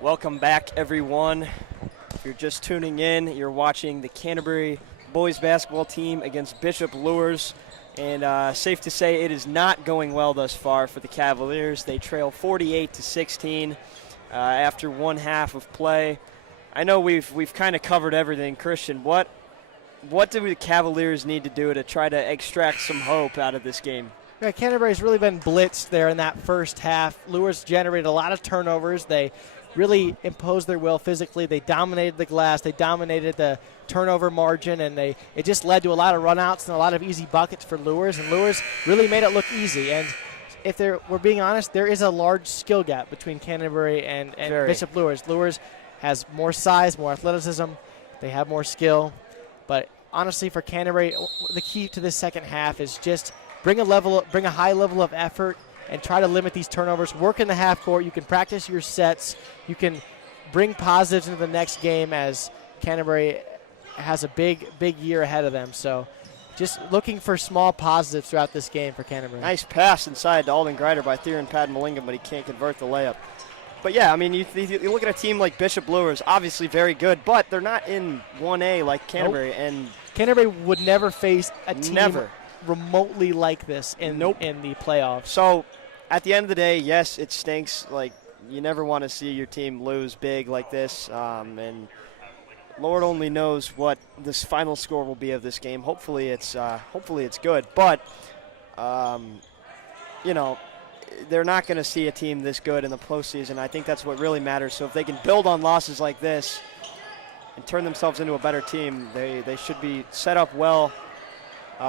Welcome back, everyone. If you're just tuning in, you're watching the Canterbury boys basketball team against Bishop Luers. And safe to say it is not going well thus far for the Cavaliers. They trail 48-16 after one half of play. I know we've kind of covered everything. Christian, what do the Cavaliers need to do to try to extract some hope out of this game? Yeah, Canterbury's really been blitzed there in that first half. Luers generated a lot of turnovers. They really imposed their will physically. They dominated the glass. They dominated the turnover margin, and it just led to a lot of runouts and a lot of easy buckets for Luers. And Luers really made it look easy. And if we're being honest, there is a large skill gap between Canterbury and Bishop Luers. Luers has more size, more athleticism. They have more skill. But honestly, for Canterbury, the key to this second half is just bring a high level of effort and try to limit these turnovers. Work in the half court. You can practice your sets. You can bring positives into the next game, as Canterbury has a big year ahead of them. So just looking for small positives throughout this game for Canterbury. Nice pass inside to Alden Greider by Theron Padmalingam, but he can't convert the layup. But yeah, I mean, you look at a team like Bishop Luers, obviously very good, but they're not in 1A like Canterbury. Nope. And Canterbury would never face a team remotely like this in the playoffs. So at the end of the day, yes, it stinks. Like, you never want to see your team lose big like this. And Lord only knows what this final score will be of this game. Hopefully it's good. But, they're not going to see a team this good in the postseason. I think that's what really matters. So if they can build on losses like this and turn themselves into a better team, they should be set up well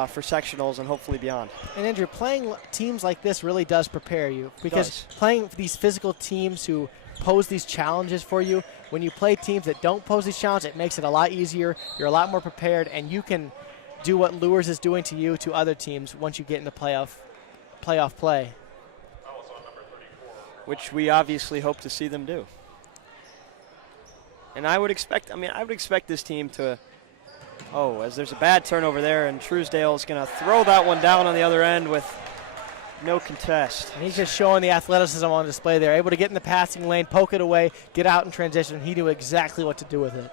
for sectionals and hopefully beyond. And Andrew, playing teams like this really does prepare you, because playing these physical teams who pose these challenges for you, when you play teams that don't pose these challenges, it makes it a lot easier. You're a lot more prepared, and you can do what Luers is doing to you to other teams once you get into playoff play. Which we obviously hope to see them do. And I would expect this team to, as there's a bad turnover there, and Truesdale is going to throw that one down on the other end with no contest. And he's just showing the athleticism on display there, able to get in the passing lane, poke it away, get out in transition. He knew exactly what to do with it.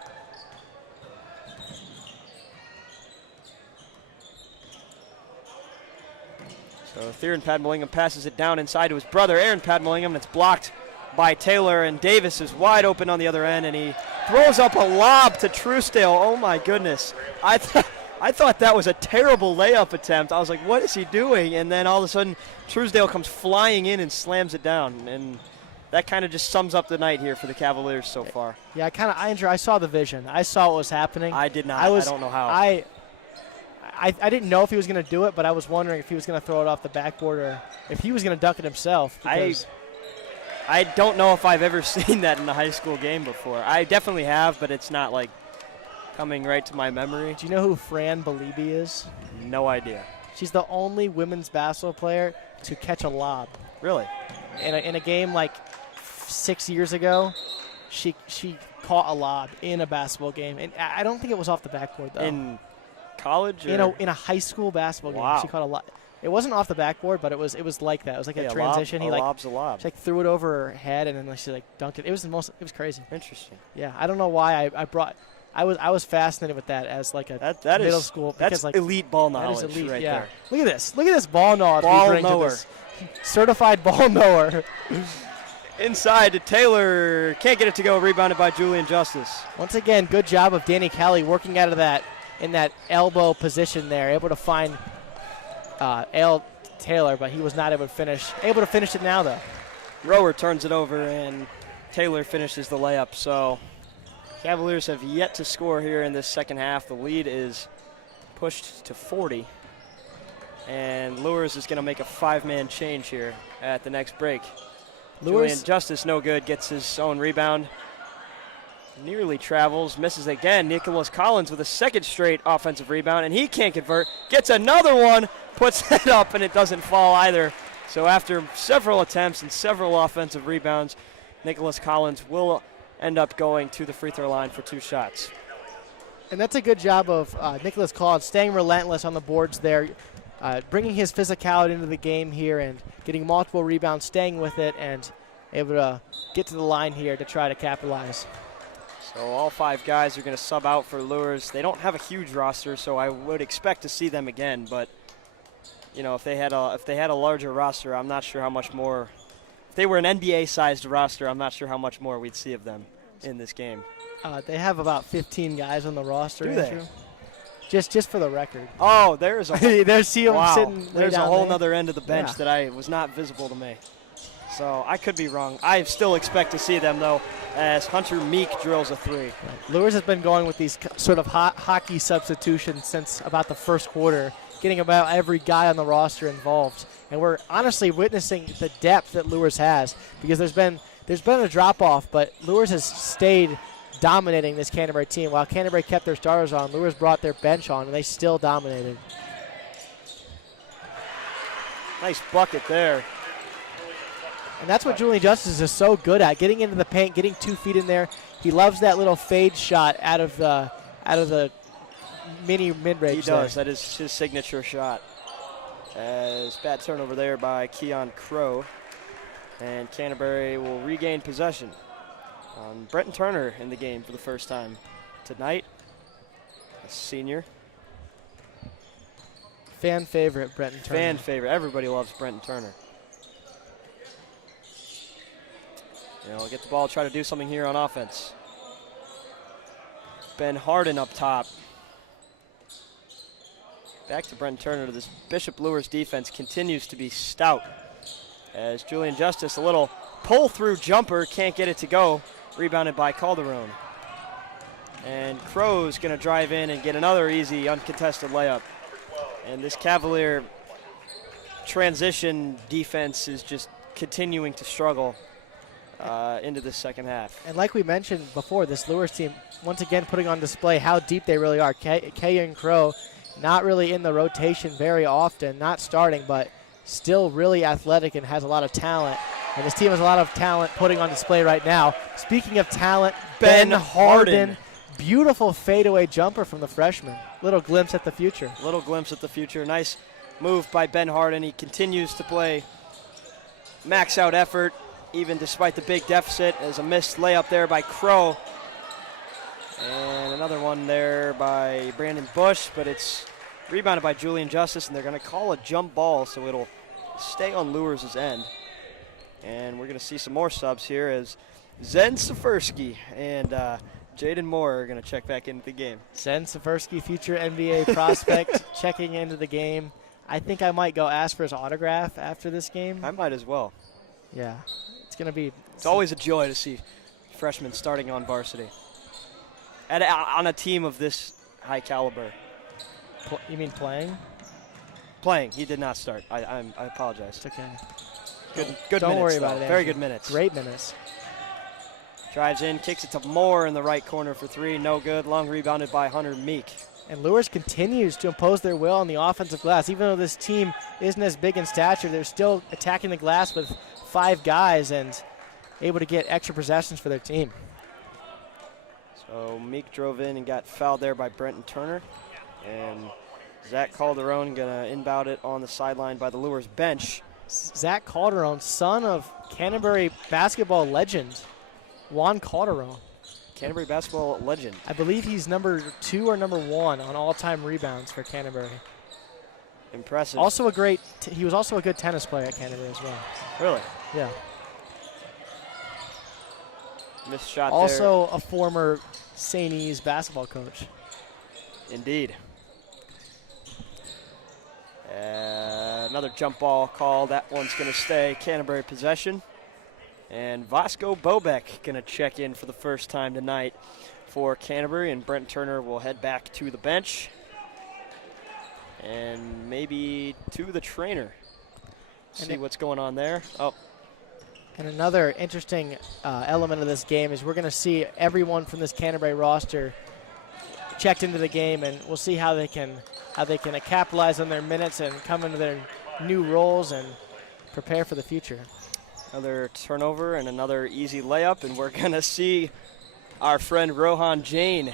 So Theron Padmalingam passes it down inside to his brother, Aaron Padmalingam, and it's blocked by Taylor, and Davis is wide open on the other end, and he throws up a lob to Truesdale. Oh, my goodness. I thought that was a terrible layup attempt. I was like, what is he doing? And then all of a sudden, Truesdale comes flying in and slams it down, and that kind of just sums up the night here for the Cavaliers so far. Yeah, I saw the vision. I saw what was happening. I did not. I don't know how. I didn't know if he was going to do it, but I was wondering if he was going to throw it off the backboard or if he was going to dunk it himself. I don't know if I've ever seen that in a high school game before. I definitely have, but it's not like coming right to my memory. Do you know who Fran Belibi is? No idea. She's the only women's basketball player to catch a lob. Really? In a game like 6 years ago, she caught a lob in a basketball game, and I don't think it was off the backboard though. In college? Or? In a high school basketball wow. game, she caught a lob. It wasn't off the backboard, but it was like that. It was like a transition. A lob's a lob. She threw it over her head, and then she dunked it. It was crazy. Interesting. Yeah, I don't know why I was fascinated with that as like a middle school. That's elite ball knowledge. That is elite, right yeah. there. Look at this ball knowledge. Ball knower. Certified ball knower. Inside to Taylor. Can't get it to go. Rebounded by Julian Justice. Once again, good job of Danny Kelly working out of that in that elbow position there, able to find Al Taylor, but he was not able to finish. Able to finish it now, though. Rower turns it over, and Taylor finishes the layup. So Cavaliers have yet to score here in this second half. The lead is pushed to 40. And Luers is going to make a 5-man change here at the next break. Julian Justice, no good, gets his own rebound. Nearly travels, misses again. Nicholas Collins with a second straight offensive rebound, and he can't convert. Gets another one, puts it up, and it doesn't fall either. So after several attempts and several offensive rebounds, Nicholas Collins will end up going to the free throw line for 2 shots. And that's a good job of Nicholas Collins staying relentless on the boards there, bringing his physicality into the game here and getting multiple rebounds, staying with it, and able to get to the line here to try to capitalize. So all 5 guys are going to sub out for Luers. They don't have a huge roster, so I would expect to see them again. But you know, if they had a larger roster, I'm not sure how much more. If they were an NBA-sized roster, I'm not sure how much more we'd see of them in this game. They have about 15 guys on the roster. Do they? Andrew. Just for the record. Oh, there's a there's sitting there's a down whole there. other end of the bench that I was not visible to me. So I could be wrong. I still expect to see them, though, as Hunter Meek drills a 3. Luers has been going with these sort of hockey substitutions since about the first quarter, getting about every guy on the roster involved. And we're honestly witnessing the depth that Luers has, because there's been a drop-off, but Luers has stayed dominating this Canterbury team. While Canterbury kept their starters on, Luers brought their bench on, and they still dominated. Nice bucket there. And that's what Julian Justice is so good at, getting into the paint, getting 2 feet in there. He loves that little fade shot out of the mini mid-range. He does. That is his signature shot. As bad turnover there by Keon Crow. And Canterbury will regain possession. Brenton Turner in the game for the first time tonight. A senior. Fan favorite, Brenton Turner. Fan favorite. Everybody loves Brenton Turner. You know, get the ball, try to do something here on offense. Ben Harden up top. Back to Brenton Turner. This Bishop Luers defense continues to be stout. As Julian Justice, a little pull-through jumper, can't get it to go. Rebounded by Calderon. And Crow's going to drive in and get another easy, uncontested layup. And this Cavalier transition defense is just continuing to struggle into the second half. And like we mentioned before, this Luers team, once again putting on display how deep they really are. Kay and Crow not really in the rotation very often, not starting, but still really athletic and has a lot of talent. And this team has a lot of talent putting on display right now. Speaking of talent, Ben Harden. Beautiful fadeaway jumper from the freshman. Little glimpse at the future. Little glimpse at the future. Nice move by Ben Harden. He continues to play max out effort, even despite the big deficit, as a missed layup there by Crow. And another one there by Brandon Bush, but it's rebounded by Julian Justice, and they're going to call a jump ball, so it'll stay on Luers' end. And we're going to see some more subs here as Zen Safersky and Jaden Moore are going to check back into the game. Zen Safersky, future NBA prospect, checking into the game. I think I might go ask for his autograph after this game. I might as well. Yeah, it's going to be. It's always a joy to see freshmen starting on varsity. On a team of this high caliber. You mean playing? Playing. He did not start. I apologize. It's okay. Good Don't minutes, worry about though. it. Very Andrew. good minutes. Great minutes. Drives in, kicks it to Moore in the right corner for 3. No good. Long rebounded by Hunter Meek. And Luers continues to impose their will on the offensive glass. Even though this team isn't as big in stature, they're still attacking the glass with 5 guys and able to get extra possessions for their team. So Meek drove in and got fouled there by Brenton Turner. And Zach Calderon going to inbound it on the sideline by the Luers bench. Zach Calderon, son of Canterbury basketball legend Juan Calderon. Canterbury basketball legend. I believe he's number 2 or number 1 on all-time rebounds for Canterbury. Impressive. Also he was also a good tennis player at Canterbury as well. Really? Yeah. Missed shot also there. A former St. E's basketball coach. Indeed. Another jump ball call. That one's going to stay Canterbury possession. And Vasco Bobek going to check in for the first time tonight for Canterbury. And Brent Turner will head back to the bench. And maybe to the trainer. See what's going on there. Oh. And another interesting element of this game is we're going to see everyone from this Canterbury roster checked into the game, and we'll see how they can capitalize on their minutes and come into their new roles and prepare for the future. Another turnover and another easy layup, and we're going to see our friend Rohan Jain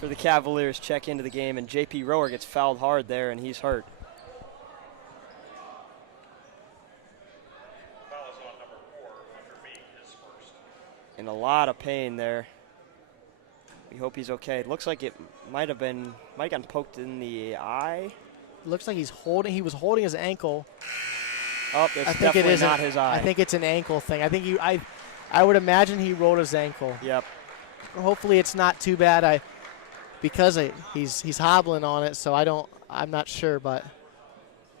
for the Cavaliers check into the game, and J.P. Rower gets fouled hard there, and he's hurt. in a lot of pain there. We hope he's okay. It looks like it might have gotten poked in the eye. Looks like he was holding his ankle. Oh, it's definitely not his eye. I think it's an ankle thing. I would imagine he rolled his ankle. Yep. Hopefully it's not too bad. Because he's hobbling on it, so I'm not sure, but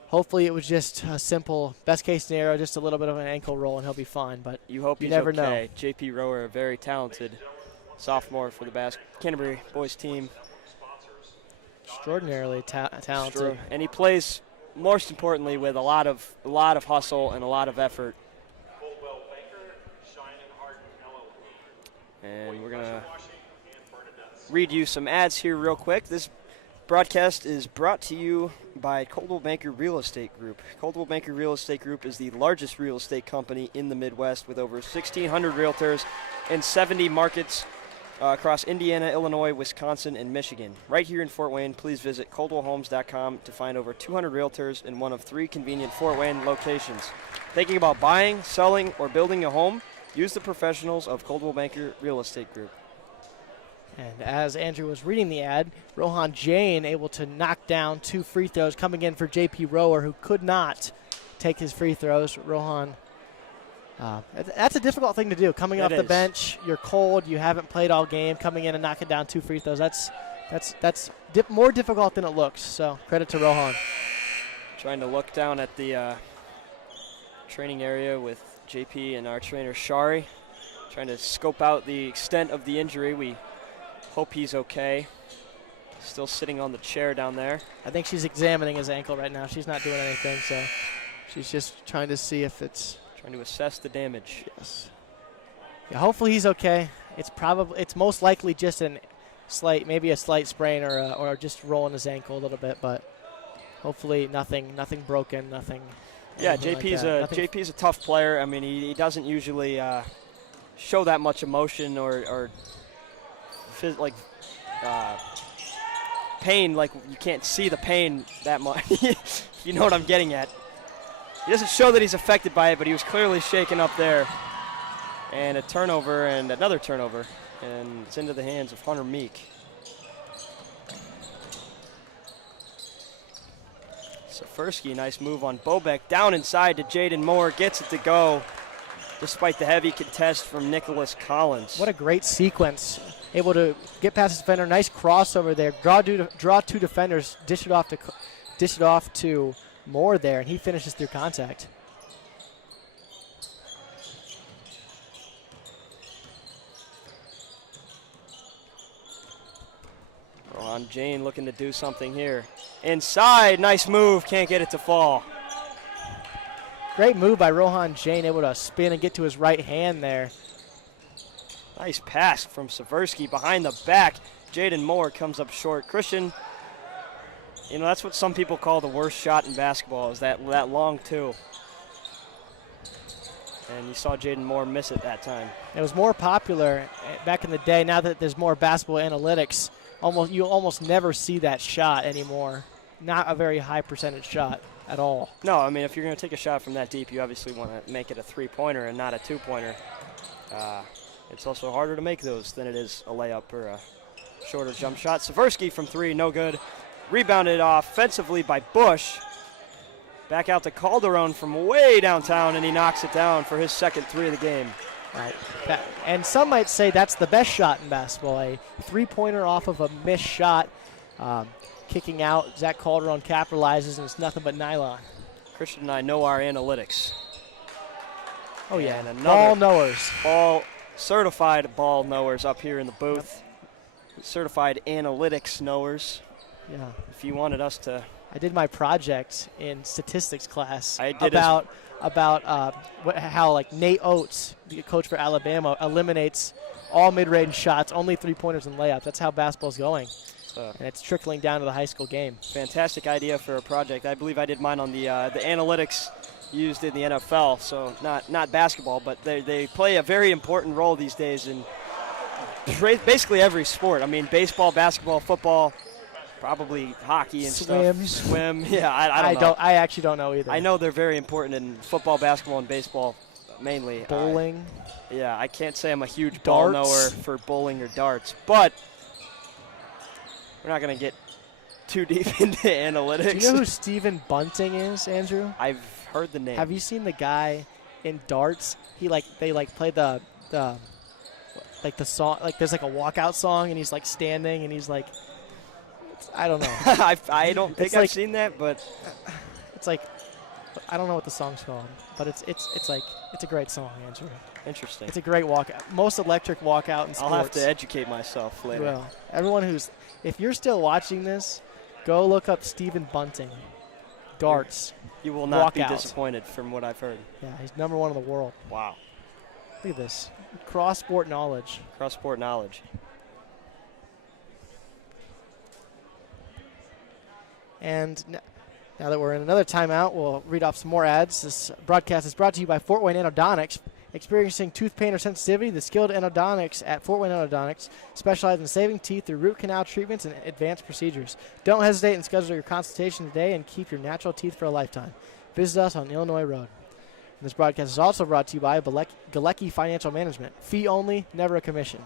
hopefully it was just a simple, best case scenario, just a little bit of an ankle roll and he'll be fine. But you hope he's never okay. know. JP Rower, a very talented sophomore for the Canterbury boys team. Extraordinarily talented. And he plays, most importantly, with a lot of hustle and a lot of effort. And we're going to read you some ads here real quick. This broadcast is brought to you by Coldwell Banker Real Estate Group. Coldwell Banker Real Estate Group is the largest real estate company in the Midwest with over 1,600 realtors in 70 markets across Indiana, Illinois, Wisconsin, and Michigan. Right here in Fort Wayne, please visit coldwellhomes.com to find over 200 realtors in one of 3 convenient Fort Wayne locations. Thinking about buying, selling, or building a home? Use the professionals of Coldwell Banker Real Estate Group. And as Andrew was reading the ad, Rohan Jain able to knock down 2 free throws coming in for JP Rower, who could not take his free throws. Rohan, that's a difficult thing to do. Coming off the bench, you're cold, you haven't played all game, coming in and knocking down 2 free throws. That's more difficult than it looks. So credit to Rohan. Trying to look down at the training area with JP and our trainer Shari, trying to scope out the extent of the injury. We hope he's okay. Still sitting on the chair down there. I think she's examining his ankle right now. She's not doing anything, so she's just trying to see if it's... Trying to assess the damage. Yes. Yeah, hopefully he's okay. It's most likely just maybe a slight sprain or just rolling his ankle a little bit, but hopefully nothing broken, nothing. Yeah, JP's a tough player. I mean, he doesn't usually show that much emotion or pain. Like, you can't see the pain that much. You know what I'm getting at. He doesn't show that he's affected by it, but he was clearly shaken up there. And a turnover and another turnover, and it's into the hands of Hunter Meek. Safursky, nice move on Bobek. Down inside to Jaden Moore, gets it to go, despite the heavy contest from Nicholas Collins. What a great sequence. Able to get past his defender, nice crossover there. Draw 2 defenders, dish it off to Moore there, and he finishes through contact. Rohan Jain looking to do something here. Inside, nice move, can't get it to fall. Great move by Rohan Jain, able to spin and get to his right hand there. Nice pass from Safursky behind the back. Jaden Moore comes up short. Christian, you know, that's what some people call the worst shot in basketball, is that long two. And you saw Jaden Moore miss it that time. It was more popular back in the day. Now that there's more basketball analytics, you almost never see that shot anymore. Not a very high percentage shot at all. No, I mean, if you're going to take a shot from that deep, you obviously want to make it a three-pointer and not a two-pointer. It's also harder to make those than it is a layup or a shorter jump shot. Safursky from 3, no good. Rebounded offensively by Bush. Back out to Calderon from way downtown, and he knocks it down for his second 3 of the game. Right. And some might say that's the best shot in basketball, a three-pointer off of a missed shot. Kicking out, Zach Calderon capitalizes, and it's nothing but nylon. Christian and I know our analytics. Oh, yeah. And another ball knowers. Certified ball knowers up here in the booth. Yep. Certified analytics knowers. Yeah. If you wanted us to. I did my project in statistics class about how like Nate Oates, the coach for Alabama, eliminates all mid-range shots, only three-pointers and layups. That's how basketball's going. And it's trickling down to the high school game. Fantastic idea for a project. I believe I did mine on the analytics used in the NFL, so not basketball, but they play a very important role these days in basically every sport. I mean, baseball, basketball, football, probably hockey and stuff. Swim. Yeah, I don't know. I actually don't know either. I know they're very important in football, basketball, and baseball mainly. Bowling. Yeah, I can't say I'm a huge ball Darts. knower for bowling or darts, but we're not going to get too deep into analytics. Do you know who Stephen Bunting is, Andrew? I've heard the name. Have you seen the guy in darts? They play the song, like there's like a walkout song, and he's like standing, and he's like, I don't know. I don't think I've seen that, but it's like, I don't know what the song's called, but it's a great song, Andrew. Interesting. It's a great walkout, most electric walkout in sports. I'll have to educate myself later. Well, everyone if you're still watching this, go look up Stephen Bunting, darts. You will not be walkout. disappointed from what I've heard. Yeah, he's number 1 in the world. Wow. Look at this, cross-sport knowledge. Cross-sport knowledge. And now that we're in another timeout, we'll read off some more ads. This broadcast is brought to you by Fort Wayne Endodontics. Experiencing tooth pain or sensitivity, the skilled endodontics at Fort Wayne Endodontics specialize in saving teeth through root canal treatments and advanced procedures. Don't hesitate and schedule your consultation today and keep your natural teeth for a lifetime. Visit us on Illinois Road. And this broadcast is also brought to you by Galecki Financial Management. Fee only, never a commission.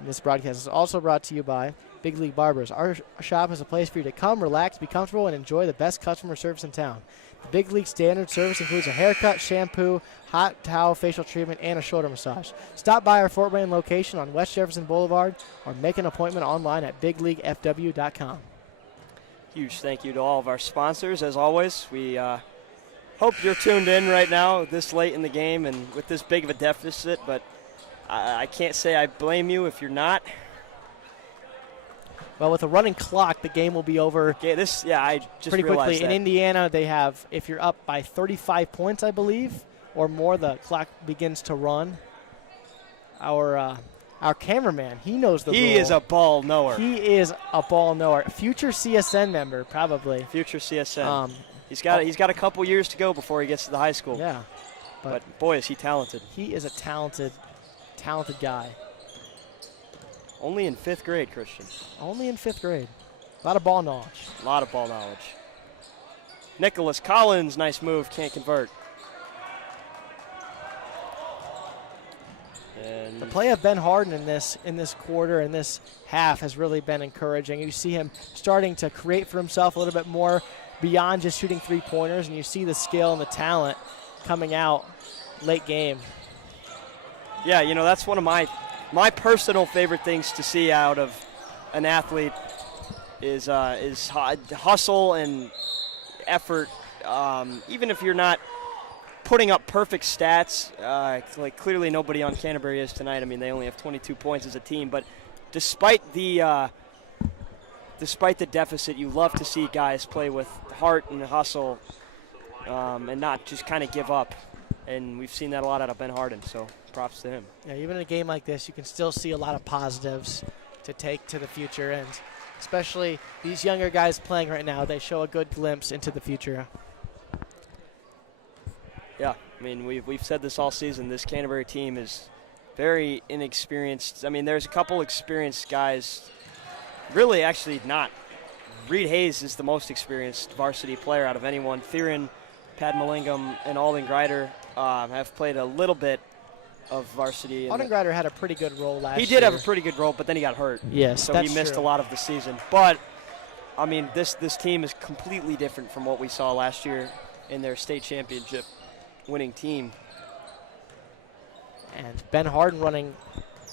And this broadcast is also brought to you by Big League Barbers. Our shop is a place for you to come, relax, be comfortable, and enjoy the best customer service in town. The Big League standard service includes a haircut, shampoo, hot towel, facial treatment, and a shoulder massage. Stop by our Fort Wayne location on West Jefferson Boulevard or make an appointment online at bigleaguefw.com. Huge thank you to all of our sponsors. As always, we hope you're tuned in right now this late in the game and with this big of a deficit, but I can't say I blame you if you're not. Well, with a running clock, the game will be over I just pretty realized quickly. that. In Indiana, they have, if you're up by 35 points, I believe, or more, the clock begins to run. Our cameraman, he knows the rule. He is a ball knower. He is a ball knower. Future CSN member, probably. Future CSN. He's got a couple years to go before he gets to the high school. Yeah. But boy, is he talented. He is a talented guy. Only in 5th grade, Christian. Only in 5th grade. A lot of ball knowledge. A lot of ball knowledge. Nicholas Collins, nice move, can't convert. And the play of Ben Harden in this quarter, in this half, has really been encouraging. You see him starting to create for himself a little bit more beyond just shooting three-pointers, and you see the skill and the talent coming out late game. Yeah, that's one of my personal favorite things to see out of an athlete is hustle and effort. Even if you're not putting up perfect stats, like clearly nobody on Canterbury is tonight. I mean, they only have 22 points as a team, but despite the deficit, you love to see guys play with heart and hustle, and not just kind of give up. And we've seen that a lot out of Ben Harden, so props to him. Yeah, even in a game like this, you can still see a lot of positives to take to the future, and especially these younger guys playing right now, they show a good glimpse into the future. Yeah, I mean, we've said this all season. This Canterbury team is very inexperienced. I mean, there's a couple experienced guys. Really, actually not. Reed Hayes is the most experienced varsity player out of anyone. Theron, Padmalingam, and Alden Greider have played a little bit of varsity. Alden Greider had a pretty good role last year. He did have a pretty good role, but then he got hurt. Yes, so that's he missed true. a lot of the season. But, I mean, this team is completely different from what we saw last year in their state championship winning team. And Ben Harden running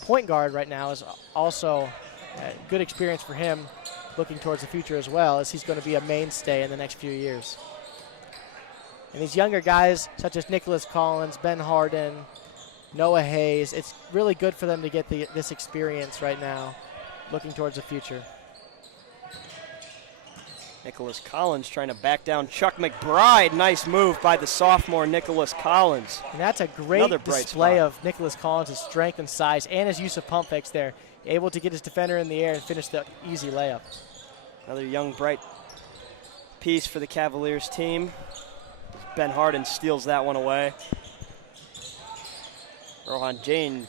point guard right now is also a good experience for him, looking towards the future as well, as he's going to be a mainstay in the next few years. And these younger guys, such as Nicholas Collins, Ben Harden, Noah Hayes, it's really good for them to get this experience right now, looking towards the future. Nicholas Collins trying to back down Chuck McBride. Nice move by the sophomore Nicholas Collins. And that's a great display of Nicholas Collins' strength and size and his use of pump fakes there. Able to get his defender in the air and finish the easy layup. Another young, bright piece for the Cavaliers team. Ben Harden steals that one away. Rohan Jain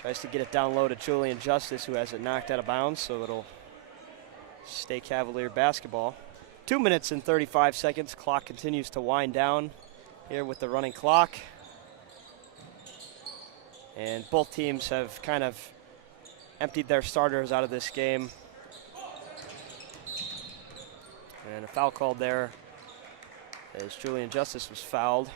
tries to get it down low to Julian Justice, who has it knocked out of bounds, so it'll stay Cavalier basketball. 2 minutes and 35 seconds. Clock continues to wind down here with the running clock. And both teams have kind of emptied their starters out of this game. And a foul called there as Julian Justice was fouled.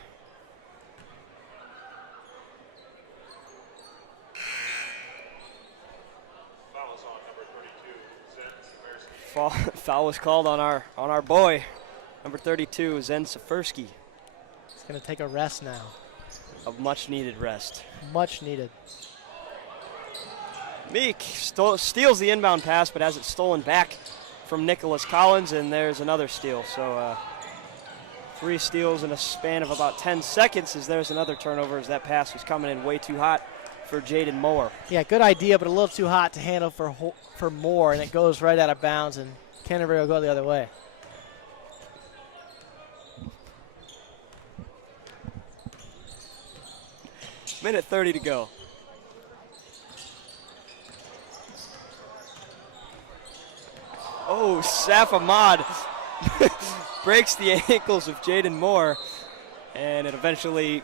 Foul was called on our boy, number 32, Zen Safersky. He's going to take a rest now. A much-needed rest. Much needed. Meek steals the inbound pass, but has it stolen back from Nicholas Collins, and there's another steal. So 3 steals in a span of about 10 seconds as there's another turnover as that pass was coming in way too hot for Jaden Moore. Yeah, good idea, but a little too hot to handle for Moore, and it goes right out of bounds, and Canterbury will go the other way. Minute 30 to go. Oh, Saf Ahmad breaks the ankles of Jaden Moore, and it eventually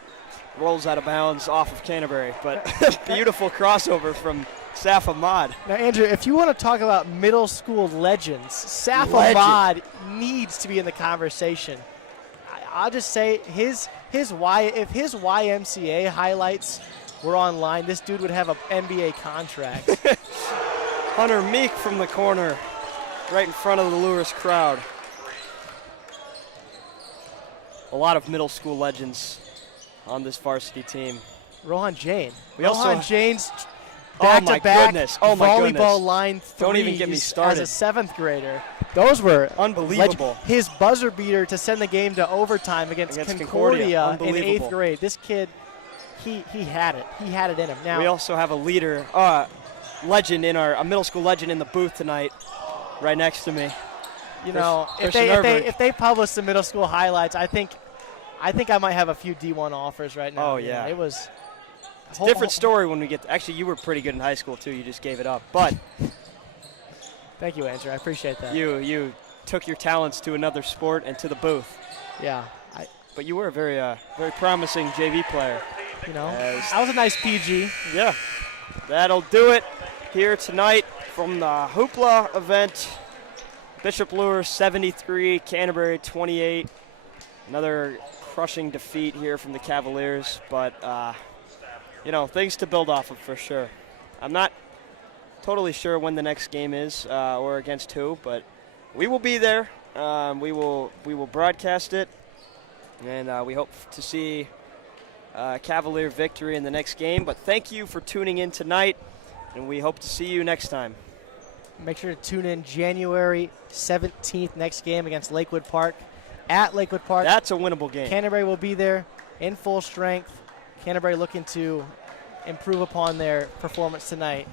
rolls out of bounds off of Canterbury. But beautiful crossover from Saf Ahmad. Now, Andrew, if you want to talk about middle school legends, Saf Ahmad needs to be in the conversation. I'll just say if his YMCA highlights were online, this dude would have an NBA contract. Hunter Meek from the corner, right in front of the Luers crowd. A lot of middle school legends on this varsity team. Rohan Jain. Rohan Jain's Oh my back-to-back goodness. Oh my volleyball goodness. line threes Don't even get me started. as a 7th grader. Those were unbelievable. His buzzer beater to send the game to overtime against Concordia in 8th grade. This kid, he had it. He had it in him. Now we also have a leader, legend a middle school legend in the booth tonight, right next to me. You know, if they publish the middle school highlights, I think I might have a few D1 offers right now. Oh yeah, it was. It's a different story when we get. Actually, you were pretty good in high school too. You just gave it up, but. Thank you, Andrew. I appreciate that. You took your talents to another sport and to the booth. Yeah. But you were a very promising JV player. You know, I was a nice PG. Yeah. That'll do it here tonight from the Hoopla event. Bishop Luers 73, Canterbury 28. Another crushing defeat here from the Cavaliers, but things to build off of for sure. I'm not totally sure when the next game is or against who, but we will be there. We will broadcast it, and we hope to see Cavalier victory in the next game. But thank you for tuning in tonight, and we hope to see you next time. Make sure to tune in January 17th, next game against Lakewood Park. At Lakewood Park. That's a winnable game. Canterbury will be there in full strength. Canterbury looking to improve upon their performance tonight.